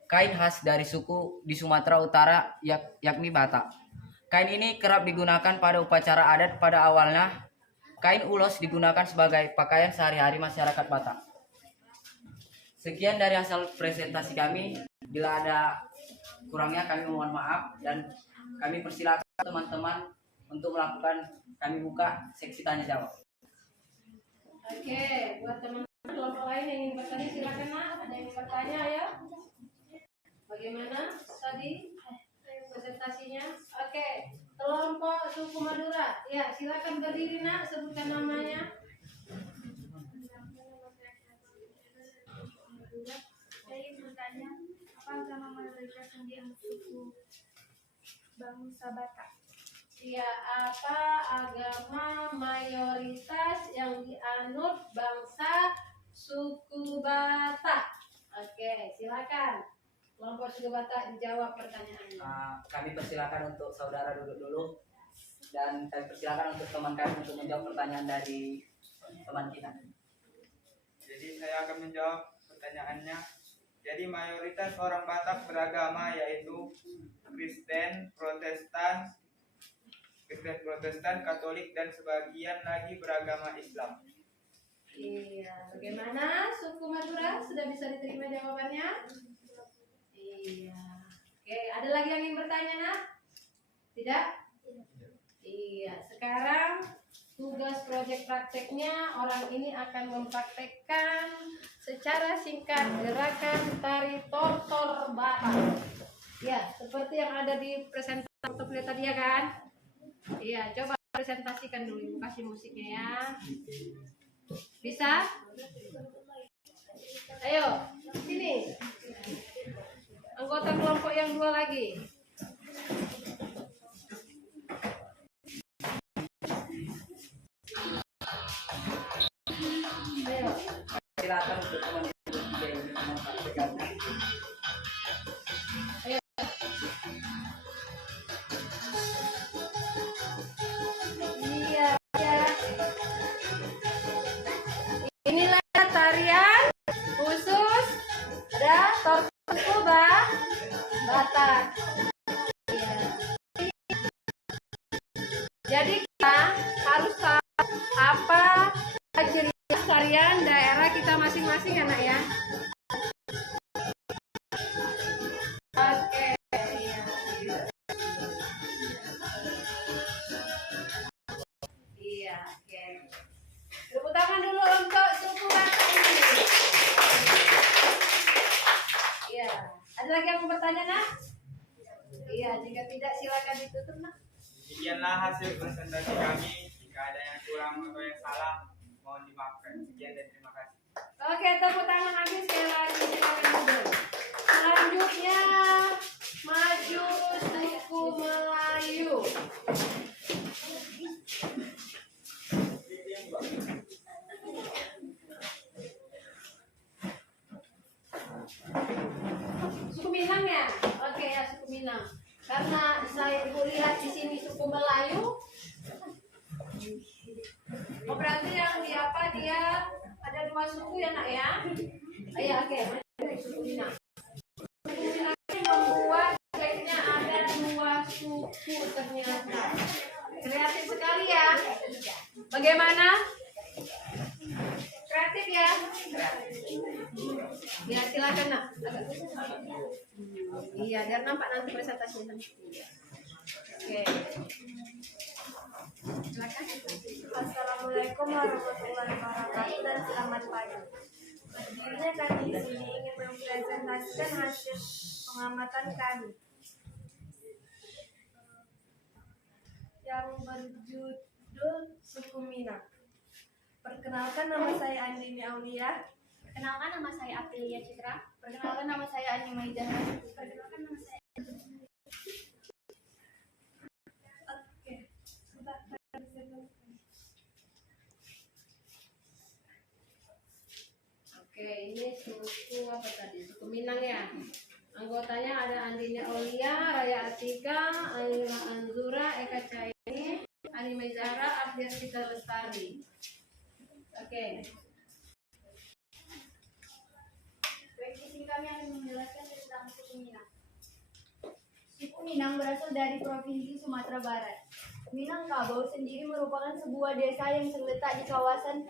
kain khas dari suku di Sumatera Utara, yakni Batak. Kain ini kerap digunakan pada upacara adat. Pada awalnya, kain ulos digunakan sebagai pakaian sehari-hari masyarakat Batak. Sekian dari hasil presentasi kami. Bila ada kurangnya kami mohon maaf, dan kami persilakan teman-teman untuk melakukan, kami buka seksi tanya jawab. Oke, buat teman-teman kelompok lain yang ingin bertanya silakan nak. Ada yang ingin bertanya ya? Bagaimana tadi presentasinya? Oke, kelompok suku Madura. Ya, silakan berdiri nak, sebutkan namanya. Saya ingin bertanya, apa agama mayoritas yang dianut suku bangsa Batak? Ya, apa agama mayoritas yang dianut bangsa suku Batak? Oke, silakan. Kelompok suku Batak dijawab pertanyaannya. Kami persilakan untuk saudara duduk dulu, dan kami persilakan untuk teman kami untuk menjawab pertanyaan dari teman kita. Jadi saya akan menjawab pertanyaannya. Jadi mayoritas orang Batak beragama yaitu Kristen, Protestan, Katolik, dan sebagian lagi beragama Islam. Iya, bagaimana suku Madura? Sudah bisa diterima jawabannya? Iya. Oke, ada lagi yang ingin bertanya nak? Tidak? Iya, sekarang tugas proyek prakteknya orang ini akan mempraktekkan secara singkat gerakan tari tortor Batak. Ya, seperti yang ada di presentasi foto tadi ya kan? Iya, coba presentasikan dulu, Ibu kasih musiknya ya. Bisa? Ayo, sini. Anggota kelompok yang dua lagi. Ayo. Silakan untuk teman yang ingin mempraktekannya. Ayo. Iya, ya. Inilah tarian khusus ada tortor Batak. Iya. Jadi kita harus tahu apa ciri khas tarian daerah kita masing-masing anak ya. Oke. Iya. Iya, oke. Tepuk tangan dulu untuk suku Batak ini. Iya. Ada lagi yang mau bertanya nak? Iya, jika tidak silakan ditutup nak. Demikianlah hasil presentasi kami. Jika ada yang kurang atau yang salah, mohon dimaafkan. Sekian dan terima kasih. Oke, tepuk tangan lagi sekali lagi. Silakan duduk. Selanjutnya maju suku Melayu. ya? Oke ya, suku Minang. Karena saya lihat di sini suku Melayu. Oh, berarti yang di apa dia ada 2 suku ya nak ya? Iya oke. Suku Minang. Suku Minang ini membuat kayaknya ada 2 suku ternyata. Kreatif sekali ya. Bagaimana? Kreatif ya? Ya silakan nak. Iya biar nampak nanti presentasinya. Oke. Silakan. Assalamualaikum warahmatullahi wabarakatuh dan selamat pagi. Berdirinya kami di sini ingin mempresentasikan hasil pengamatan kami yang berjudul Suku Minang. Perkenalkan, nama saya Andini Aulia. Perkenalkan, nama saya Aprilia Citra. Perkenalkan, nama saya Ani Maidana. Perkenalkan, nama saya. Oke. Oke, ini suku apa tadi? Suku Minang ya. Anggotanya ada Andini Aulia, Raya Atika, Aira Anzura, Eka Caini, Ani Maizara, Abdias Kita Lestari. Oke. Baik, di sini kami akan menjelaskan tentang suku Minang. Suku Minang berasal dari Provinsi Sumatera Barat. Minangkabau sendiri merupakan sebuah desa yang terletak di kawasan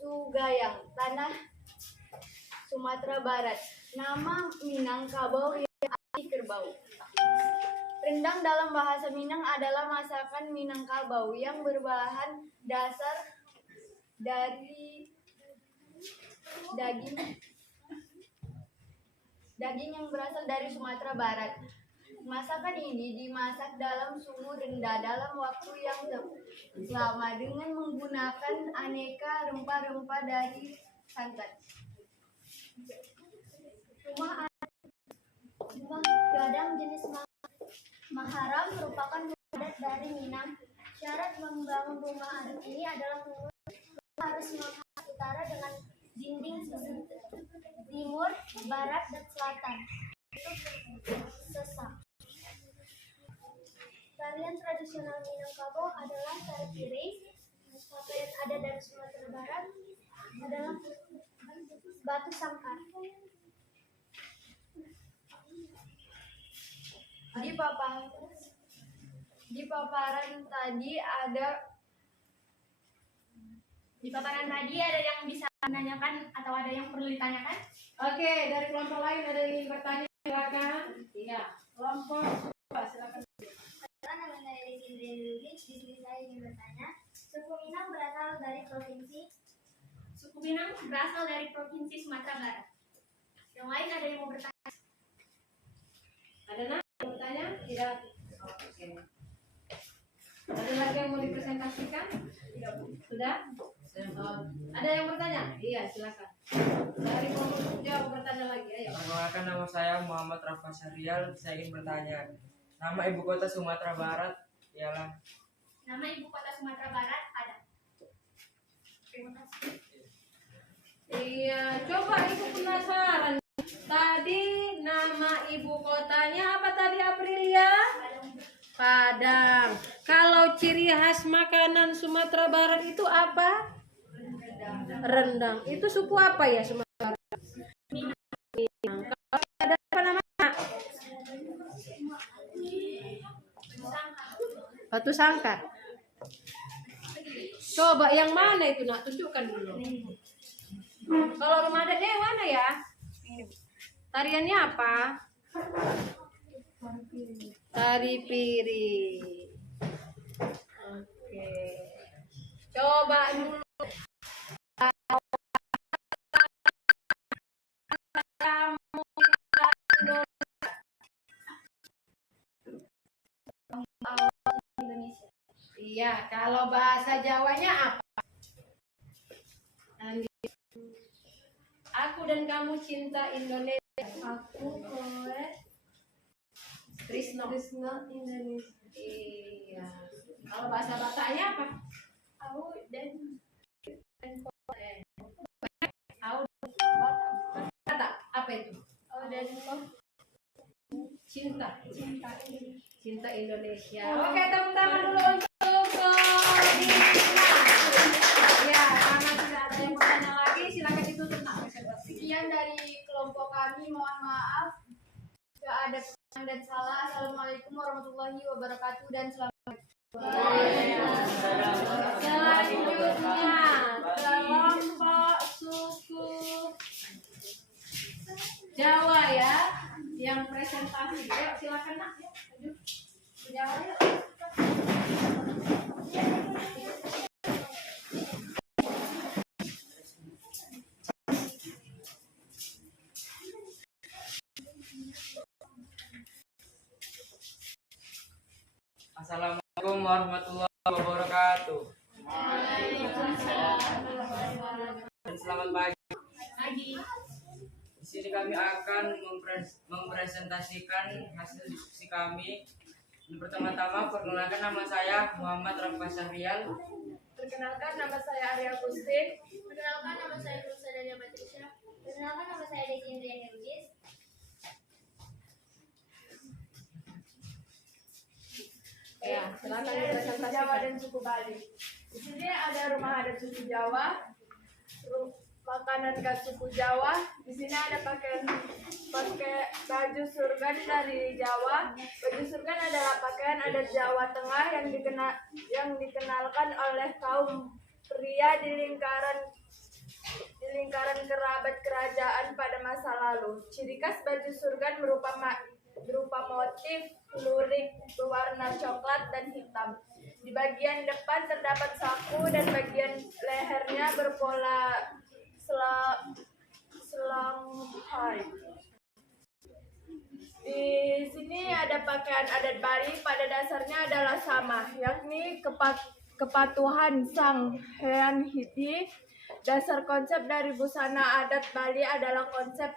Sugayang, Tanah Sumatera Barat. Nama Minangkabau yang arti kerbau. Rendang dalam bahasa Minang adalah masakan Minangkabau yang berbahan dasar dari daging yang berasal dari Sumatera Barat. Masakan ini dimasak dalam suhu rendah dalam waktu yang lama dengan menggunakan aneka rempah-rempah dari santan. Rumah gadang jenis maharam merupakan adat dari Minang. Syarat membangun rumah adat ini adalah harus menghadap utara dengan dinding sisi timur, barat, dan selatan. Sesak. Tarian tradisional Minangkabau adalah tari piring. Pakaian ada dari Sumatera Barat adalah batu sangkar. Di paparan tadi ada yang bisa menanyakan atau ada yang perlu ditanyakan? Oke, dari kelompok lain ada yang ingin bertanya silakan. Iya, kelompok silakan. Nama saya Rizky. Di sini saya ingin bertanya, suku Minang berasal dari provinsi Sumatera Barat. Yang lain ada yang mau bertanya? Ada nak yang bertanya? Tidak. Oke. Ada lagi yang mau dipresentasikan? Tidak. Sudah? Ada yang bertanya? Iya, silakan. Dari kelompok jawab bertanya lagi. Ayo. Perkenalkan, nama saya Muhammad Rafa Syarial. Saya ingin bertanya, nama ibu kota Sumatera Barat ialah? Nama ibu kota Sumatera Barat ada. Terima kasih. Iya, coba ibu penasaran. Tadi nama ibu kotanya apa tadi Aprilia? Padang. Kalau ciri khas makanan Sumatera Barat itu apa? Rendang. Itu suku apa ya Sumatera Barat? Minang. Kalau ada apa namanya? Batu Sangkar. Coba yang mana itu nak tunjukkan dulu. Kalau rumah adatnya yang mana ya? Tariannya apa? Tari piring. Oke. Coba dulu. Indonesia. Iya, kalau bahasa Jawanya apa? Aku dan kamu cinta Indonesia. Aku Kowe Trisno. Indonesia. Iya. Kalau bahasa Bataknya apa? Aku dan Batak. Apa itu? dan Cinta. Cinta Indonesia. Cinta Indonesia. Oke, tepuk tangan dulu untuk Dina. Ya, karena tidak ada yang bertanya lagi, silakan ditutup nak presentasi. Sekian dari kelompok kami, mohon maaf jika ada kesalahan dan salah. Assalamualaikum warahmatullahi wabarakatuh dan selamat. Selanjutnya, kelompok suku Jawa ya, yang presentasi. Ayo silakan nak. Maju. Jawa yuk. Assalamualaikum warahmatullahi wabarakatuh. Dan selamat pagi. Di sini kami akan mempresentasikan hasil diskusi kami. Pertama-tama perkenalkan, nama saya Muhammad Rafa Syahrial. Perkenalkan, nama saya Arya Agustin. Perkenalkan, nama saya Nusa Dania Patricia. Perkenalkan, nama saya Desi Indriani Lugis. Ya, silakan Di sini ada suku Jawa dipresentasikan. dan suku Bali. Di sini ada rumah adat suku Jawa, makanan khas suku Jawa. Di sini ada pakai baju surgan dari Jawa. Baju surgan adalah pakaian adat Jawa Tengah yang dikenalkan oleh kaum pria di lingkaran kerabat kerajaan pada masa lalu. Ciri khas baju surgan berupa motif lurik berwarna coklat dan hitam. Di bagian depan terdapat saku dan bagian lehernya berpola selanghai. Di sini ada pakaian adat Bali, pada dasarnya adalah sama, yakni kepatuhan Sang Hyang Hiti. Dasar konsep dari busana adat Bali adalah konsep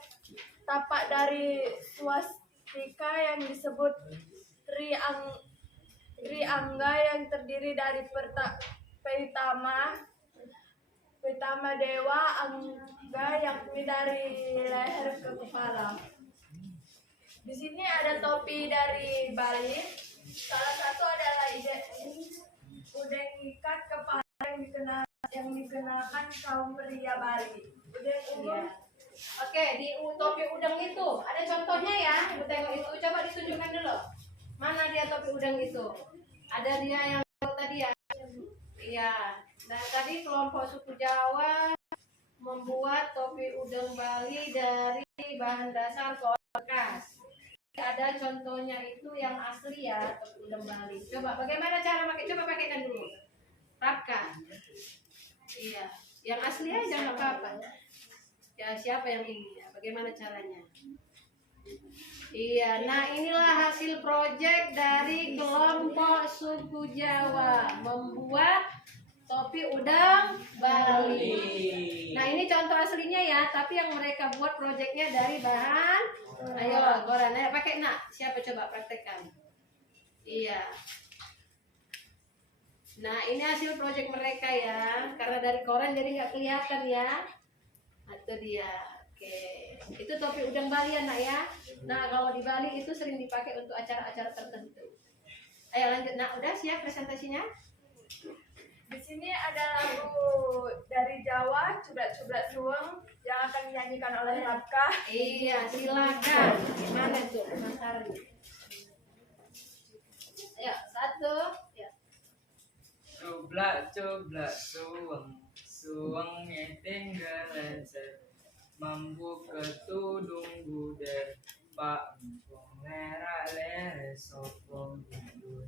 tapak dari swastika yang disebut Triangga yang terdiri dari Pitama Dewa Angga yakni dari leher ke kepala. Di sini ada topi dari Bali. Salah satu adalah udeng ikat kepala yang dikenakan kaum pria Bali. Udeng umum. Oke, di topi udang itu ada contohnya ya. Ibu tengok itu, coba ditunjukkan dulu. Mana dia topi udang itu? Ada dia yang tadi ya. Iya. Nah, tadi kelompok suku Jawa membuat topi udang Bali dari bahan dasar kain bekas. Ada contohnya itu yang asli ya, topi udang Bali. Coba bagaimana cara pakai? Coba pakaikan dulu. Rapkan. Iya, yang asli aja nggak apa-apa. Ya, siapa yang ingin? Bagaimana caranya? Iya, nah inilah hasil proyek dari kelompok suku Jawa membuat topi udang Bali. Nah ini contoh aslinya ya, tapi yang mereka buat proyeknya dari bahan. Ayo, koran, ayo pakai nak. Siapa coba praktekkan? Iya. Nah ini hasil proyek mereka ya, karena dari koran jadi nggak kelihatan ya. Itu dia. Oke, itu topi udang Bali ya nak ya. Nah kalau di Bali itu sering dipakai untuk acara-acara tertentu. Ayo lanjut nak, udah siap presentasinya? Di sini ada lagu dari Jawa, Cublat-Cublat Suweng, yang akan dinyanyikan oleh Rabka. Iya, silakan. Gimana tuh penasaran? Ayo, satu. Ya. Coblak suwengnya tinggal lencer, mampu ketudung buder, pak merah lere sopong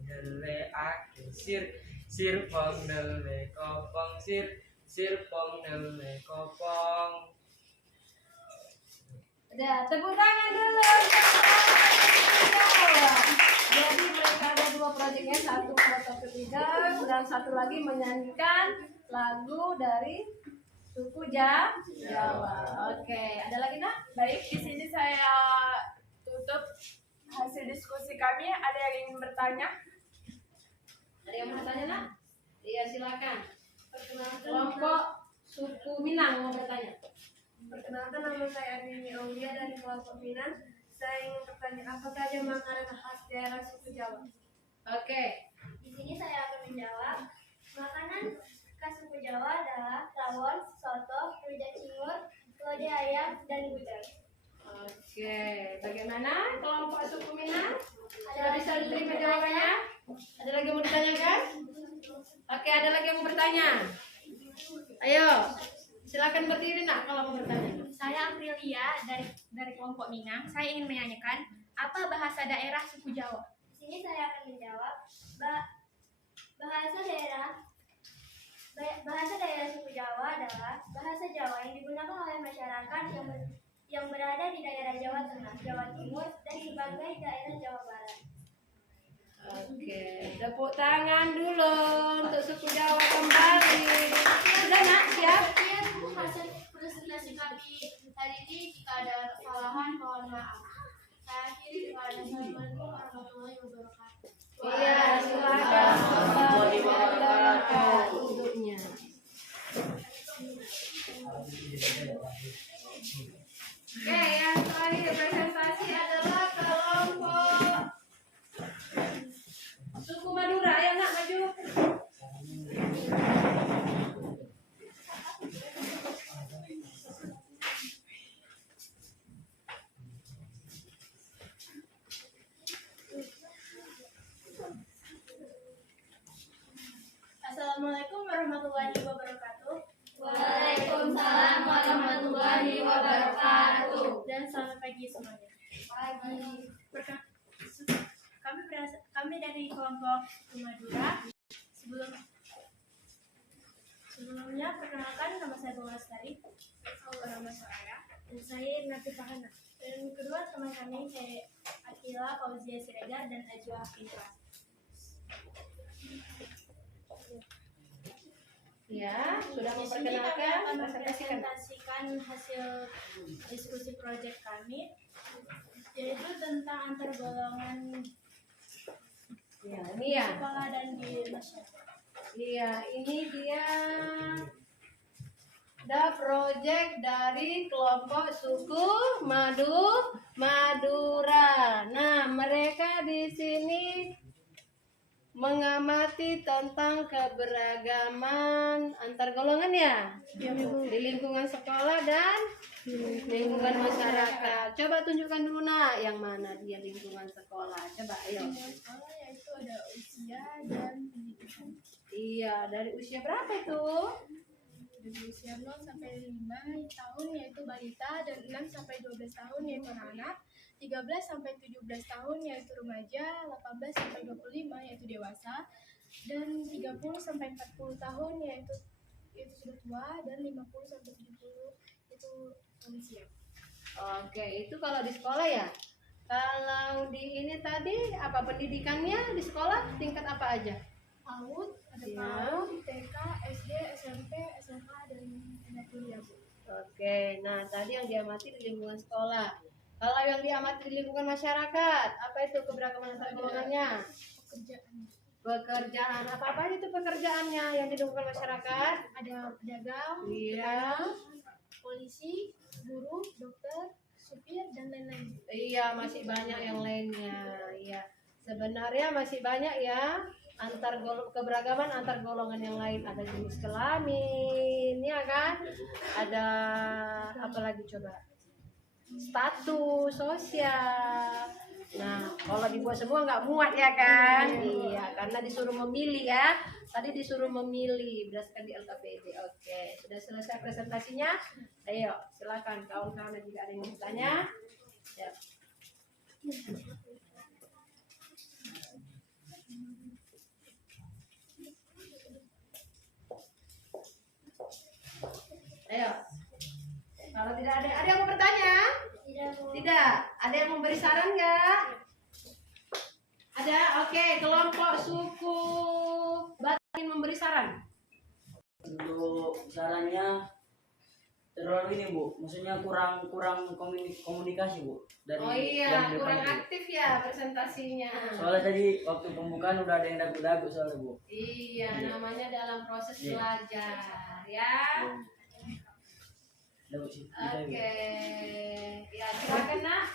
nyele ake sir pong nele kopong sir pong nele kopong. Udah, tepuk tangan dulu. Jadi mereka ada dua proyeknya, satu foto udang dan satu lagi menyanyikan lagu dari suku Jawa. Oke, ada lagi nak? Baik, di sini saya tutup hasil diskusi kami. Ada yang ingin bertanya? Ada yang mau bertanya nak? Iya silakan. Kelompok suku Minang mau bertanya. Perkenalkan, nama saya Nini Aulia dari kelompok Minang. Saya ingin bertanya, apakah ada makanan khas daerah suku Jawa? Oke. Di sini saya akan menjawab. Makanan khas suku Jawa adalah rawon, soto, rujak cingur, lodeh ayam, dan gudeg. Oke, bagaimana kelompok suku Minang? Sudah bisa diterima jawabannya? Ada lagi yang mau ditanyakan? Oke, ada lagi yang mau bertanya? Ayo, silakan berdiri nak kalau mau bertanya. Saya Aprilia dari kelompok Minang. Saya ingin menanyakan apa bahasa daerah suku Jawa? Di sini saya akan menjawab. Bahasa daerah suku Jawa adalah bahasa Jawa yang digunakan oleh masyarakat yang berada di daerah Jawa Tengah, Jawa Timur, dan di berbagai daerah Jawa Barat. Oke, tepuk tangan dulu untuk suku Jawa kembali. Sudah nak, siap? Hasil presentasi kami hari ini, jika ada kesalahan mohon maaf. Saya akhiri dengan Assalamualaikum warahmatullahi wabarakatuh. Iya, silakan. Duduknya. Oke, yang terakhir presentasi adalah kelompok suku Madura. Ayo nak maju. Assalamualaikum warahmatullahi wabarakatuh. Waalaikumsalam warahmatullahi wabarakatuh. Dan selamat pagi semuanya. Pagi. Kami dari kelompok suku Madura. Sebelumnya perkenalkan, nama saya Bunga Lestari. Nama saya dan saya Irnati Fahana. Dan kedua teman kami saya Akila Fauzia Siregar dan Ajwa Fitra. Ya, sudah Di sini kami memperkenalkan, akan presentasikan. mempresentasikan hasil diskusi proyek kami, yaitu tentang antar golongan Ya, ini ya. sekolah dan di masyarakat. Iya, ini dia ada proyek dari kelompok suku Madura. Nah, mereka di sini mengamati tentang keberagaman antar golongan ya, di lingkungan sekolah dan lingkungan masyarakat. Coba tunjukkan dulu nak, yang mana dia lingkungan sekolah. Coba, ayo. Sekolah yaitu ada usia dan pendidikan. Iya, dari usia berapa itu? Dari usia 0 sampai 5 tahun yaitu balita, dan 6 sampai 12 tahun yaitu anak-anak, 13 sampai 17 tahun yaitu remaja, 18 sampai 25 yaitu dewasa, dan 30 sampai 40 tahun yaitu sudah tua, dan 50 sampai 70 itu lansia. Oke, itu kalau di sekolah ya. Kalau di ini tadi apa pendidikannya di sekolah tingkat apa aja? PAUD, ada Ya. PAUD, TK, SD, SMP, SMA, dan kuliah, Bu. Oke, nah tadi yang diamati di lingkungan sekolah. Kalau yang diamati di lingkungan masyarakat, apa itu keberagaman antar golongannya? Pekerjaan. Pekerjaan apa itu pekerjaannya yang di lingkungan masyarakat? Ada pedagang, Iya, polisi, guru, dokter, supir, dan lain-lain. iya masih banyak yang lainnya. Iya, sebenarnya masih banyak ya keberagaman antar golongan yang lain. Ada jenis kelamin, ya kan? Ada apa lagi coba? Status sosial. Nah, kalau dibuat semua nggak muat ya kan? Iya, karena disuruh memilih ya. Tadi disuruh memilih berdasarkan di LKPD. Oke, sudah selesai presentasinya. Ayo, silakan kawan-kawan jika ada yang mau bertanya. Ya. Ayo. Kalau tidak ada yang mau bertanya? Tidak. Ada yang memberi saran nggak? Ada. Oke, kelompok suku Batak ingin memberi saran. Untuk sarannya terlalu ini Bu, maksudnya kurang komunikasi Bu dari Oh iya, yang kurang depan, Bu. aktif ya presentasinya. Soalnya tadi waktu pembukaan udah ada yang dagu-dagu soalnya Bu. Iya, namanya dalam proses Iya. belajar ya. Oke, ya silakan nak.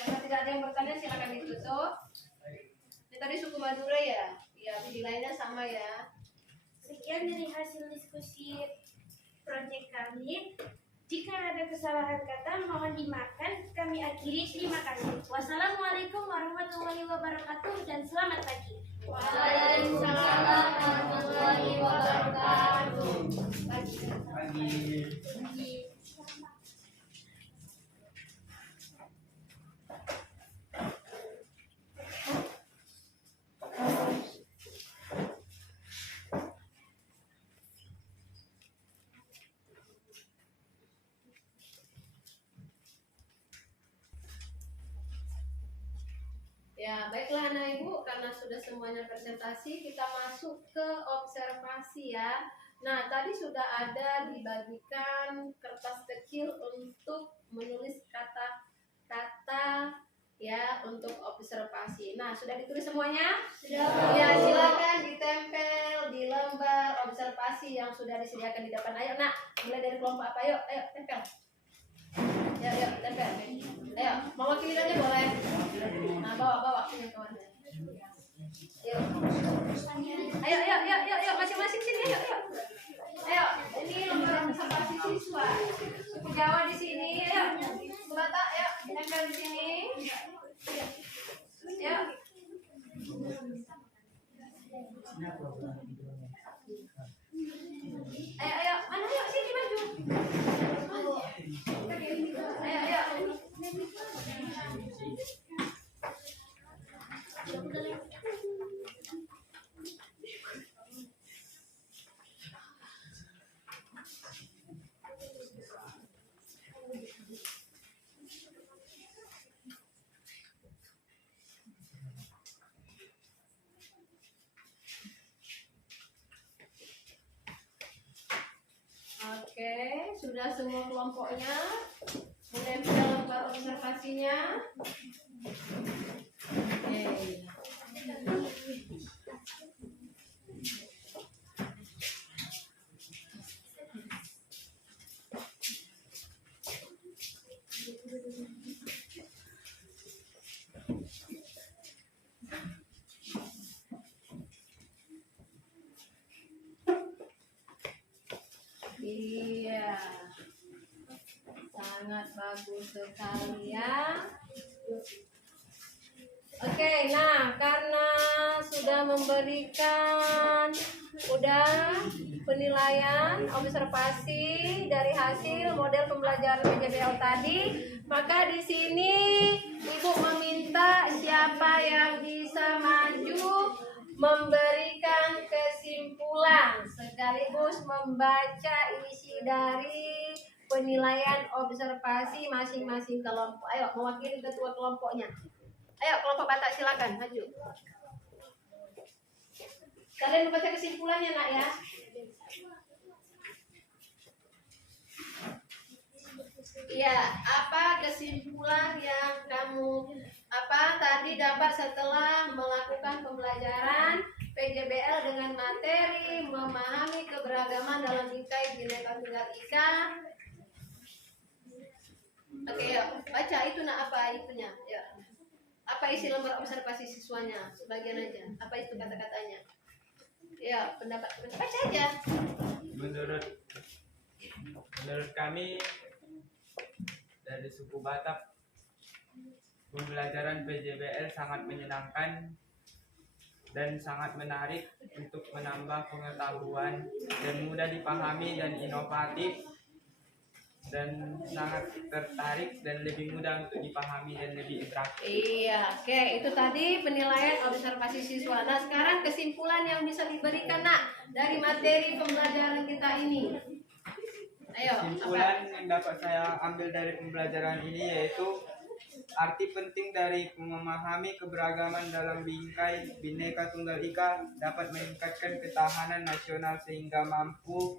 Karena tidak ada yang bertanya silakan ditutup. Ini tadi suku Madura ya, ya nilainya sama ya. Sekian dari hasil diskusi proyek kami. Jika ada kesalahan kata mohon dimaafkan. Kami akhiri. Terima kasih. Wassalamualaikum warahmatullahi wabarakatuh dan selamat pagi. Waalaikumsalam warahmatullahi wabarakatuh. Ya, baiklah anak ibu, karena sudah semuanya presentasi, kita masuk ke observasi ya. Nah, tadi sudah ada dibagikan kertas kecil untuk menulis kata-kata ya untuk observasi. Nah, sudah ditulis semuanya? Sudah. Ya, silakan ditempel di lembar observasi yang sudah disediakan di depan. Ayo, nak, mulai dari kelompok apa? Ayo, tempel. Ya, tempel. Ayo, mewakili aja boleh. Nah, bawa sini kawan. Ayo, masing-masing sini, ayo. Ayo, ini lembar observasi siswa. Suku Jawa di sini, ayo. Batak, ayo, tempel di sini. Ayo. Ayo, mana yuk sini maju. Ayo. Oke, sudah semua kelompoknya menempel lembar observasinya. Oke. Iya, sangat bagus sekali ya. Oke, nah karena sudah memberikan penilaian observasi dari hasil model pembelajaran PJBL tadi, maka di sini Ibu meminta siapa yang bisa maju memberikan kesimpulan sekaligus membaca isi dari penilaian observasi masing-masing kelompok. Ayo, mewakili ketua kelompoknya. Ayo, kelompok Batak silakan maju. Kalian membaca kesimpulannya, nak ya. Ya, apa kesimpulan yang kamu tadi dapat setelah melakukan pembelajaran PJBL dengan materi memahami keberagaman dalam bingkai Bhinneka Tunggal Ika. Oke, yuk, baca itu nak apa itunya? Ya. Apa isi lembar observasi siswanya? Sebagian aja. Apa itu kata-katanya? Ya, pendapat baca aja. Menurut kami dari suku Batak, pembelajaran PJBL sangat menyenangkan dan sangat menarik untuk menambah pengetahuan dan mudah dipahami dan inovatif dan sangat tertarik dan lebih mudah untuk dipahami dan lebih interaktif. Iya, oke, itu tadi penilaian observasi siswa. Nah, sekarang kesimpulan yang bisa diberikan nak dari materi pembelajaran kita ini. Ayo, kesimpulan yang dapat saya ambil dari pembelajaran ini yaitu arti penting dari memahami keberagaman dalam bingkai Bhinneka Tunggal Ika dapat meningkatkan ketahanan nasional sehingga mampu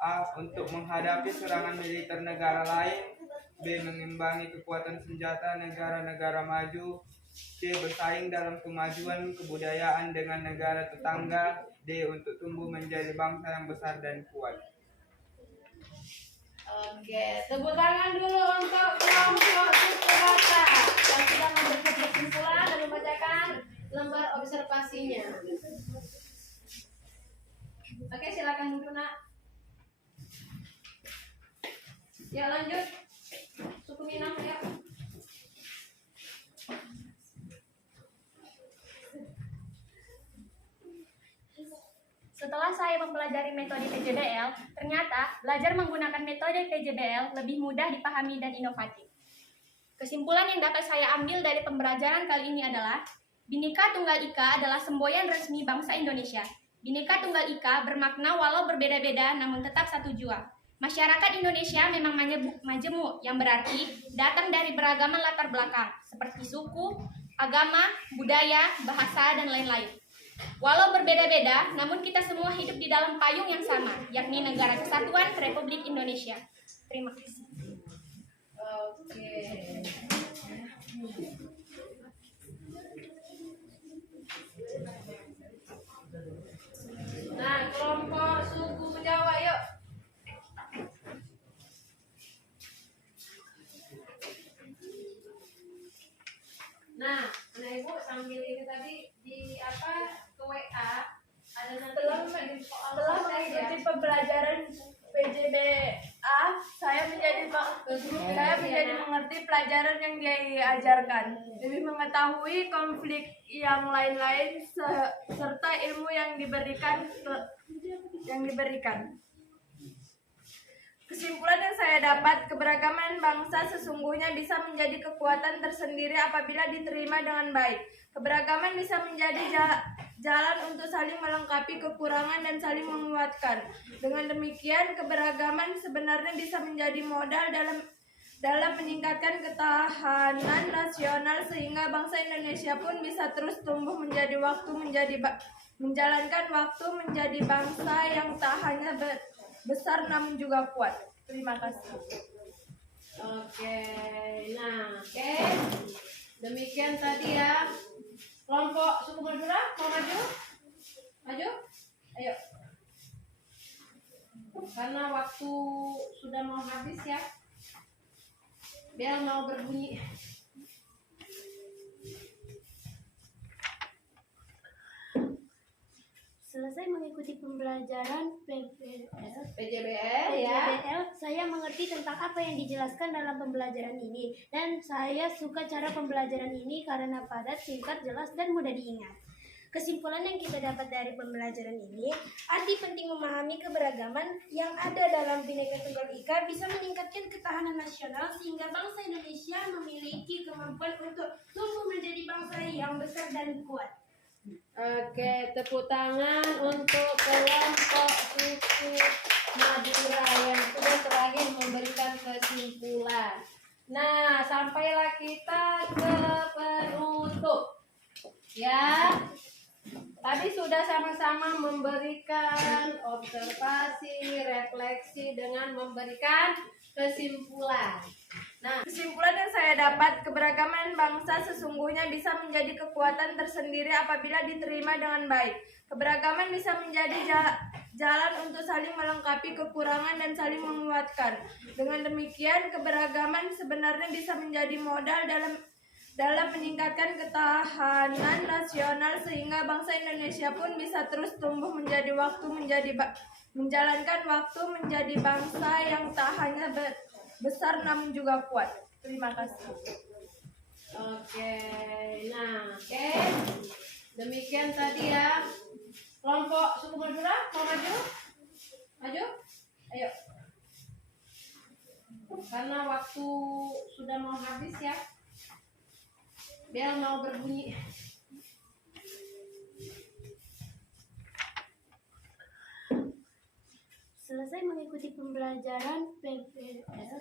A. Untuk menghadapi serangan militer negara lain, B. Mengimbangi kekuatan senjata negara-negara maju, C. Bersaing dalam kemajuan kebudayaan dengan negara tetangga, D. Untuk tumbuh menjadi bangsa yang besar dan kuat. Oke, tepuk tangan dulu untuk kelompok suku Batak yang sudah memberikan kesimpulan dan membacakan lembar observasinya. Oke, silakan dulu nak. Ya lanjut, suku Minang ya. Setelah saya mempelajari metode PJBL, ternyata belajar menggunakan metode PJBL lebih mudah dipahami dan inovatif. Kesimpulan yang dapat saya ambil dari pembelajaran kali ini adalah, Bhinneka Tunggal Ika adalah semboyan resmi bangsa Indonesia. Bhinneka Tunggal Ika bermakna walau berbeda-beda namun tetap satu jua. Masyarakat Indonesia memang majemuk, yang berarti datang dari beragaman latar belakang, seperti suku, agama, budaya, bahasa, dan lain-lain. Walau berbeda-beda, namun kita semua hidup di dalam payung yang sama, yakni Negara Kesatuan Republik Indonesia. Terima kasih. Oke. Nah, kelompok suku Jawa yuk. Nah, ibu sambil ini tadi di apa ke WA ada nanti Setelah mengikuti pembelajaran PJBA, saya menjadi mengerti pelajaran yang diajarkan, lebih mengetahui konflik yang lain-lain serta ilmu yang diberikan. Kesimpulan yang saya dapat, keberagaman bangsa sesungguhnya bisa menjadi kekuatan tersendiri apabila diterima dengan baik. Keberagaman bisa menjadi jalan untuk saling melengkapi kekurangan dan saling menguatkan. Dengan demikian, keberagaman sebenarnya bisa menjadi modal dalam meningkatkan ketahanan nasional sehingga bangsa Indonesia pun bisa terus tumbuh menjalankan waktu menjadi bangsa yang tak hanya besar namun juga kuat. Terima kasih. Oke, demikian tadi ya. Kelompok suku Madura mau maju? Maju? Ayo. Karena waktu sudah mau habis ya. Bel mau berbunyi. Selesai mengikuti pembelajaran PJBL ya. saya mengerti tentang apa yang dijelaskan dalam pembelajaran ini. Dan saya suka cara pembelajaran ini karena padat, singkat, jelas, dan mudah diingat. Kesimpulan yang kita dapat dari pembelajaran ini, arti penting memahami keberagaman yang ada dalam Bhinneka Tunggal Ika bisa meningkatkan ketahanan nasional sehingga bangsa Indonesia memiliki kemampuan untuk tumbuh menjadi bangsa yang besar dan kuat. Oke, tepuk tangan untuk kelompok suku Madura yang sudah terakhir memberikan kesimpulan. Nah, sampailah kita ke penutup. Ya, tadi sudah sama-sama memberikan observasi, refleksi dengan memberikan kesimpulan. Nah, kesimpulan yang saya dapat, keberagaman bangsa sesungguhnya bisa menjadi kekuatan tersendiri apabila diterima dengan baik. Keberagaman bisa menjadi jalan untuk saling melengkapi kekurangan dan saling menguatkan. Dengan demikian, keberagaman sebenarnya bisa menjadi modal dalam meningkatkan ketahanan nasional sehingga bangsa Indonesia pun bisa terus tumbuh menjalankan waktu menjadi bangsa yang tak hanya besar namun juga kuat. Terima kasih. Oke. Demikian tadi ya. Kelompok suku Madura mau maju? Maju? Ayo. Karena waktu sudah mau habis ya. Bel mau berbunyi. Selesai mengikuti pembelajaran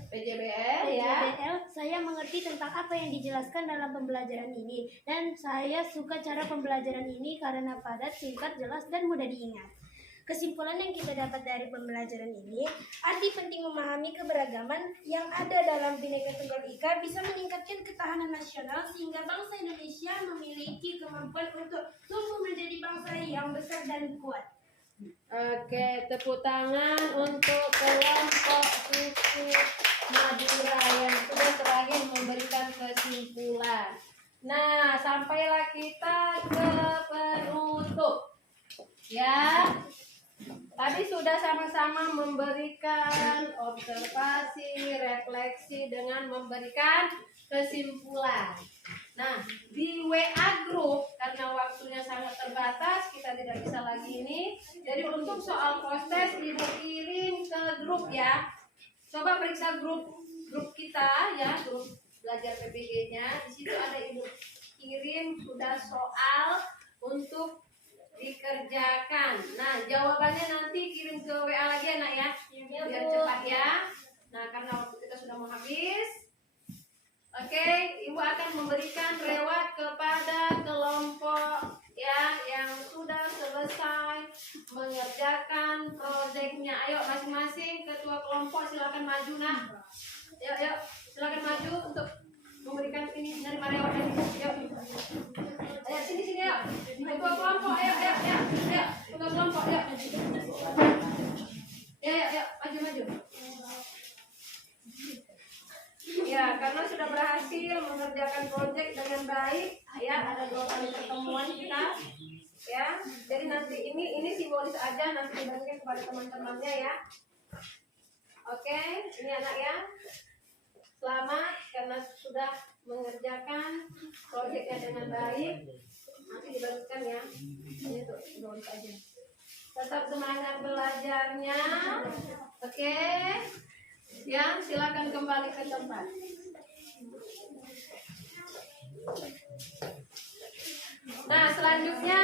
PJBL ya. saya mengerti tentang apa yang dijelaskan dalam pembelajaran ini. Dan saya suka cara pembelajaran ini karena padat, singkat, jelas, dan mudah diingat. Kesimpulan yang kita dapat dari pembelajaran ini, arti penting memahami keberagaman yang ada dalam Bhinneka Tunggal Ika bisa meningkatkan ketahanan nasional sehingga bangsa Indonesia memiliki kemampuan untuk tumbuh menjadi bangsa yang besar dan kuat. Oke, tepuk tangan untuk kelompok suku Madura yang sudah terakhir memberikan kesimpulan. Nah, sampailah kita ke penutup. Ya, tadi sudah sama-sama memberikan observasi, refleksi dengan memberikan kesimpulan. Nah, di WA group karena waktunya sangat terbatas, kita tidak bisa lagi ini. Jadi untuk soal proses Ibu kirim ke grup ya. Coba periksa grup kita ya, grup belajar PPG-nya. Di situ ada Ibu kirim sudah soal untuk dikerjakan. Nah, jawabannya nanti kirim ke WA lagi ya, Nak ya. Biar cepat ya. Nah, karena waktu kita sudah mau habis. Oke, Ibu akan memberikan reward kepada kelompok ya yang sudah selesai mengerjakan proyeknya. Ayo masing-masing ketua kelompok silakan maju nak. Yuk, silakan maju untuk memberikan ini dari reward ini. Yuk. Ayo sini yuk. Ketua kelompok, ayo. Ketua kelompok, yuk. Yuk, maju. Ya, karena sudah berhasil mengerjakan proyek dengan baik, ya ada 2 kali pertemuan kita, ya. Jadi nanti ini simbolis aja, nanti dibagikan kepada teman-temannya ya. Oke, ini anak ya. Selamat karena sudah mengerjakan proyeknya dengan baik. Nanti dibagikan ya. Ini tuh simbolis aja. Tetap semangat belajarnya, oke. Ya, silakan kembali ke tempat. Nah, selanjutnya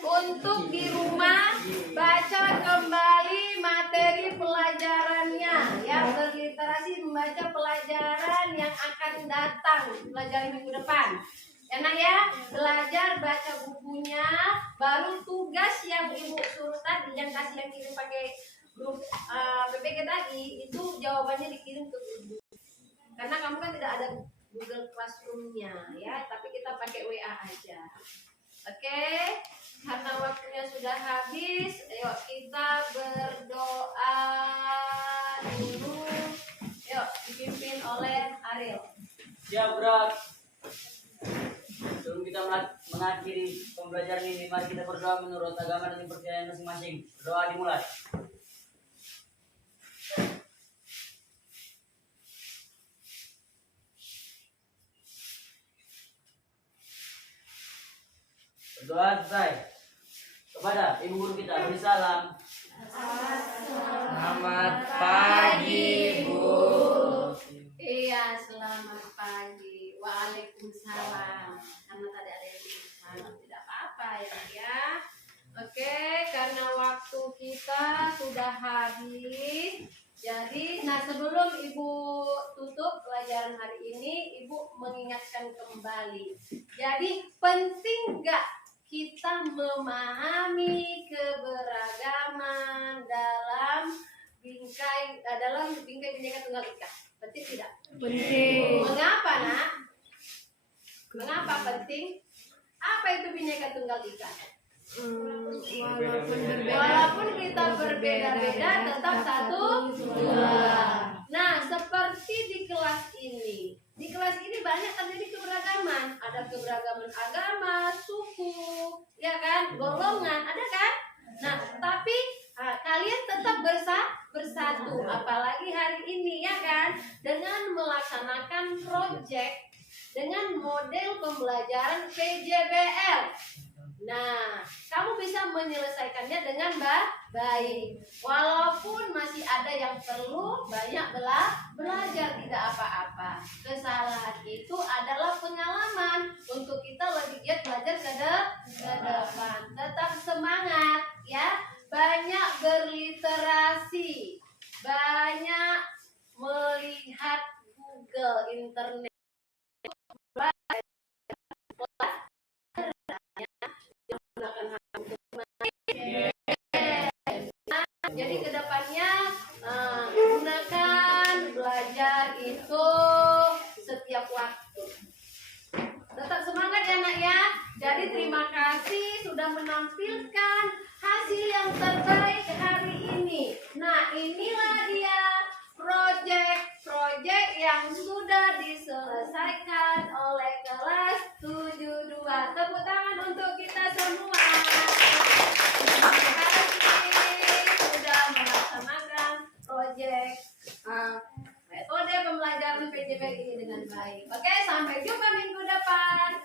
untuk di rumah baca kembali materi pelajarannya ya, berliterasi membaca pelajaran yang akan datang, pelajaran minggu depan. Enak ya, belajar baca bukunya, baru tugas yang Ibu suruh tadi yang kirim pakai grup PPG tadi itu jawabannya dikirim ke Ibu. Karena kamu kan tidak ada Google Classroom-nya ya, tapi kita pakai WA aja. Oke, karena waktunya sudah habis, ayo kita berdoa dulu. Yuk, dipimpin oleh Ariel. Siap, Bro. Sebelum kita mengakhiri pembelajaran ini, mari kita berdoa menurut agama dan kepercayaan masing-masing. Doa dimulai. Berdoa selesai. Kepada Ibu Guru kita beri salam. Selamat pagi, Bu. Iya, selamat pagi. Waalaikumsalam. Karena tadi ada yang bilang tidak apa-apa ya. Oke, karena waktu kita sudah habis. Jadi, nah sebelum Ibu tutup pelajaran hari ini, Ibu mengingatkan kembali. Jadi, penting nggak kita memahami keberagaman dalam bingkai Bhinneka Tunggal Ika? Penting tidak? Penting. Mengapa, Nak? Mengapa penting? Apa itu Bhinneka Tunggal Ika? Walaupun kita berbeda-beda, tetap satu tulang. Nah, seperti di kelas ini. Di kelas ini banyak terjadi keberagaman. Ada keberagaman agama, suku, ya kan, golongan, ada kan? Nah, tapi kalian tetap bersatu. Apalagi hari ini, ya kan, dengan melaksanakan proyek dengan model pembelajaran PJBL. Nah, kamu bisa menyelesaikannya dengan baik. Walaupun masih ada yang perlu banyak belajar, tidak apa-apa. Kesalahan itu adalah pengalaman untuk kita lebih giat belajar ke depan. Tetap semangat ya. Banyak berliterasi, banyak melihat Google, internet. Jadi kedepannya gunakan belajar itu setiap waktu. Tetap semangat ya nak ya. Jadi terima kasih sudah menampilkan hasil hasil yang terbaik hari ini. Nah, inilah dia proyek yang sudah diselesaikan oleh kelas 72. Tepuk tangan untuk kita semua. Terima kasih sudah melaksanakan proyek metode pembelajaran PJJ ini dengan baik. Oke, sampai jumpa minggu depan.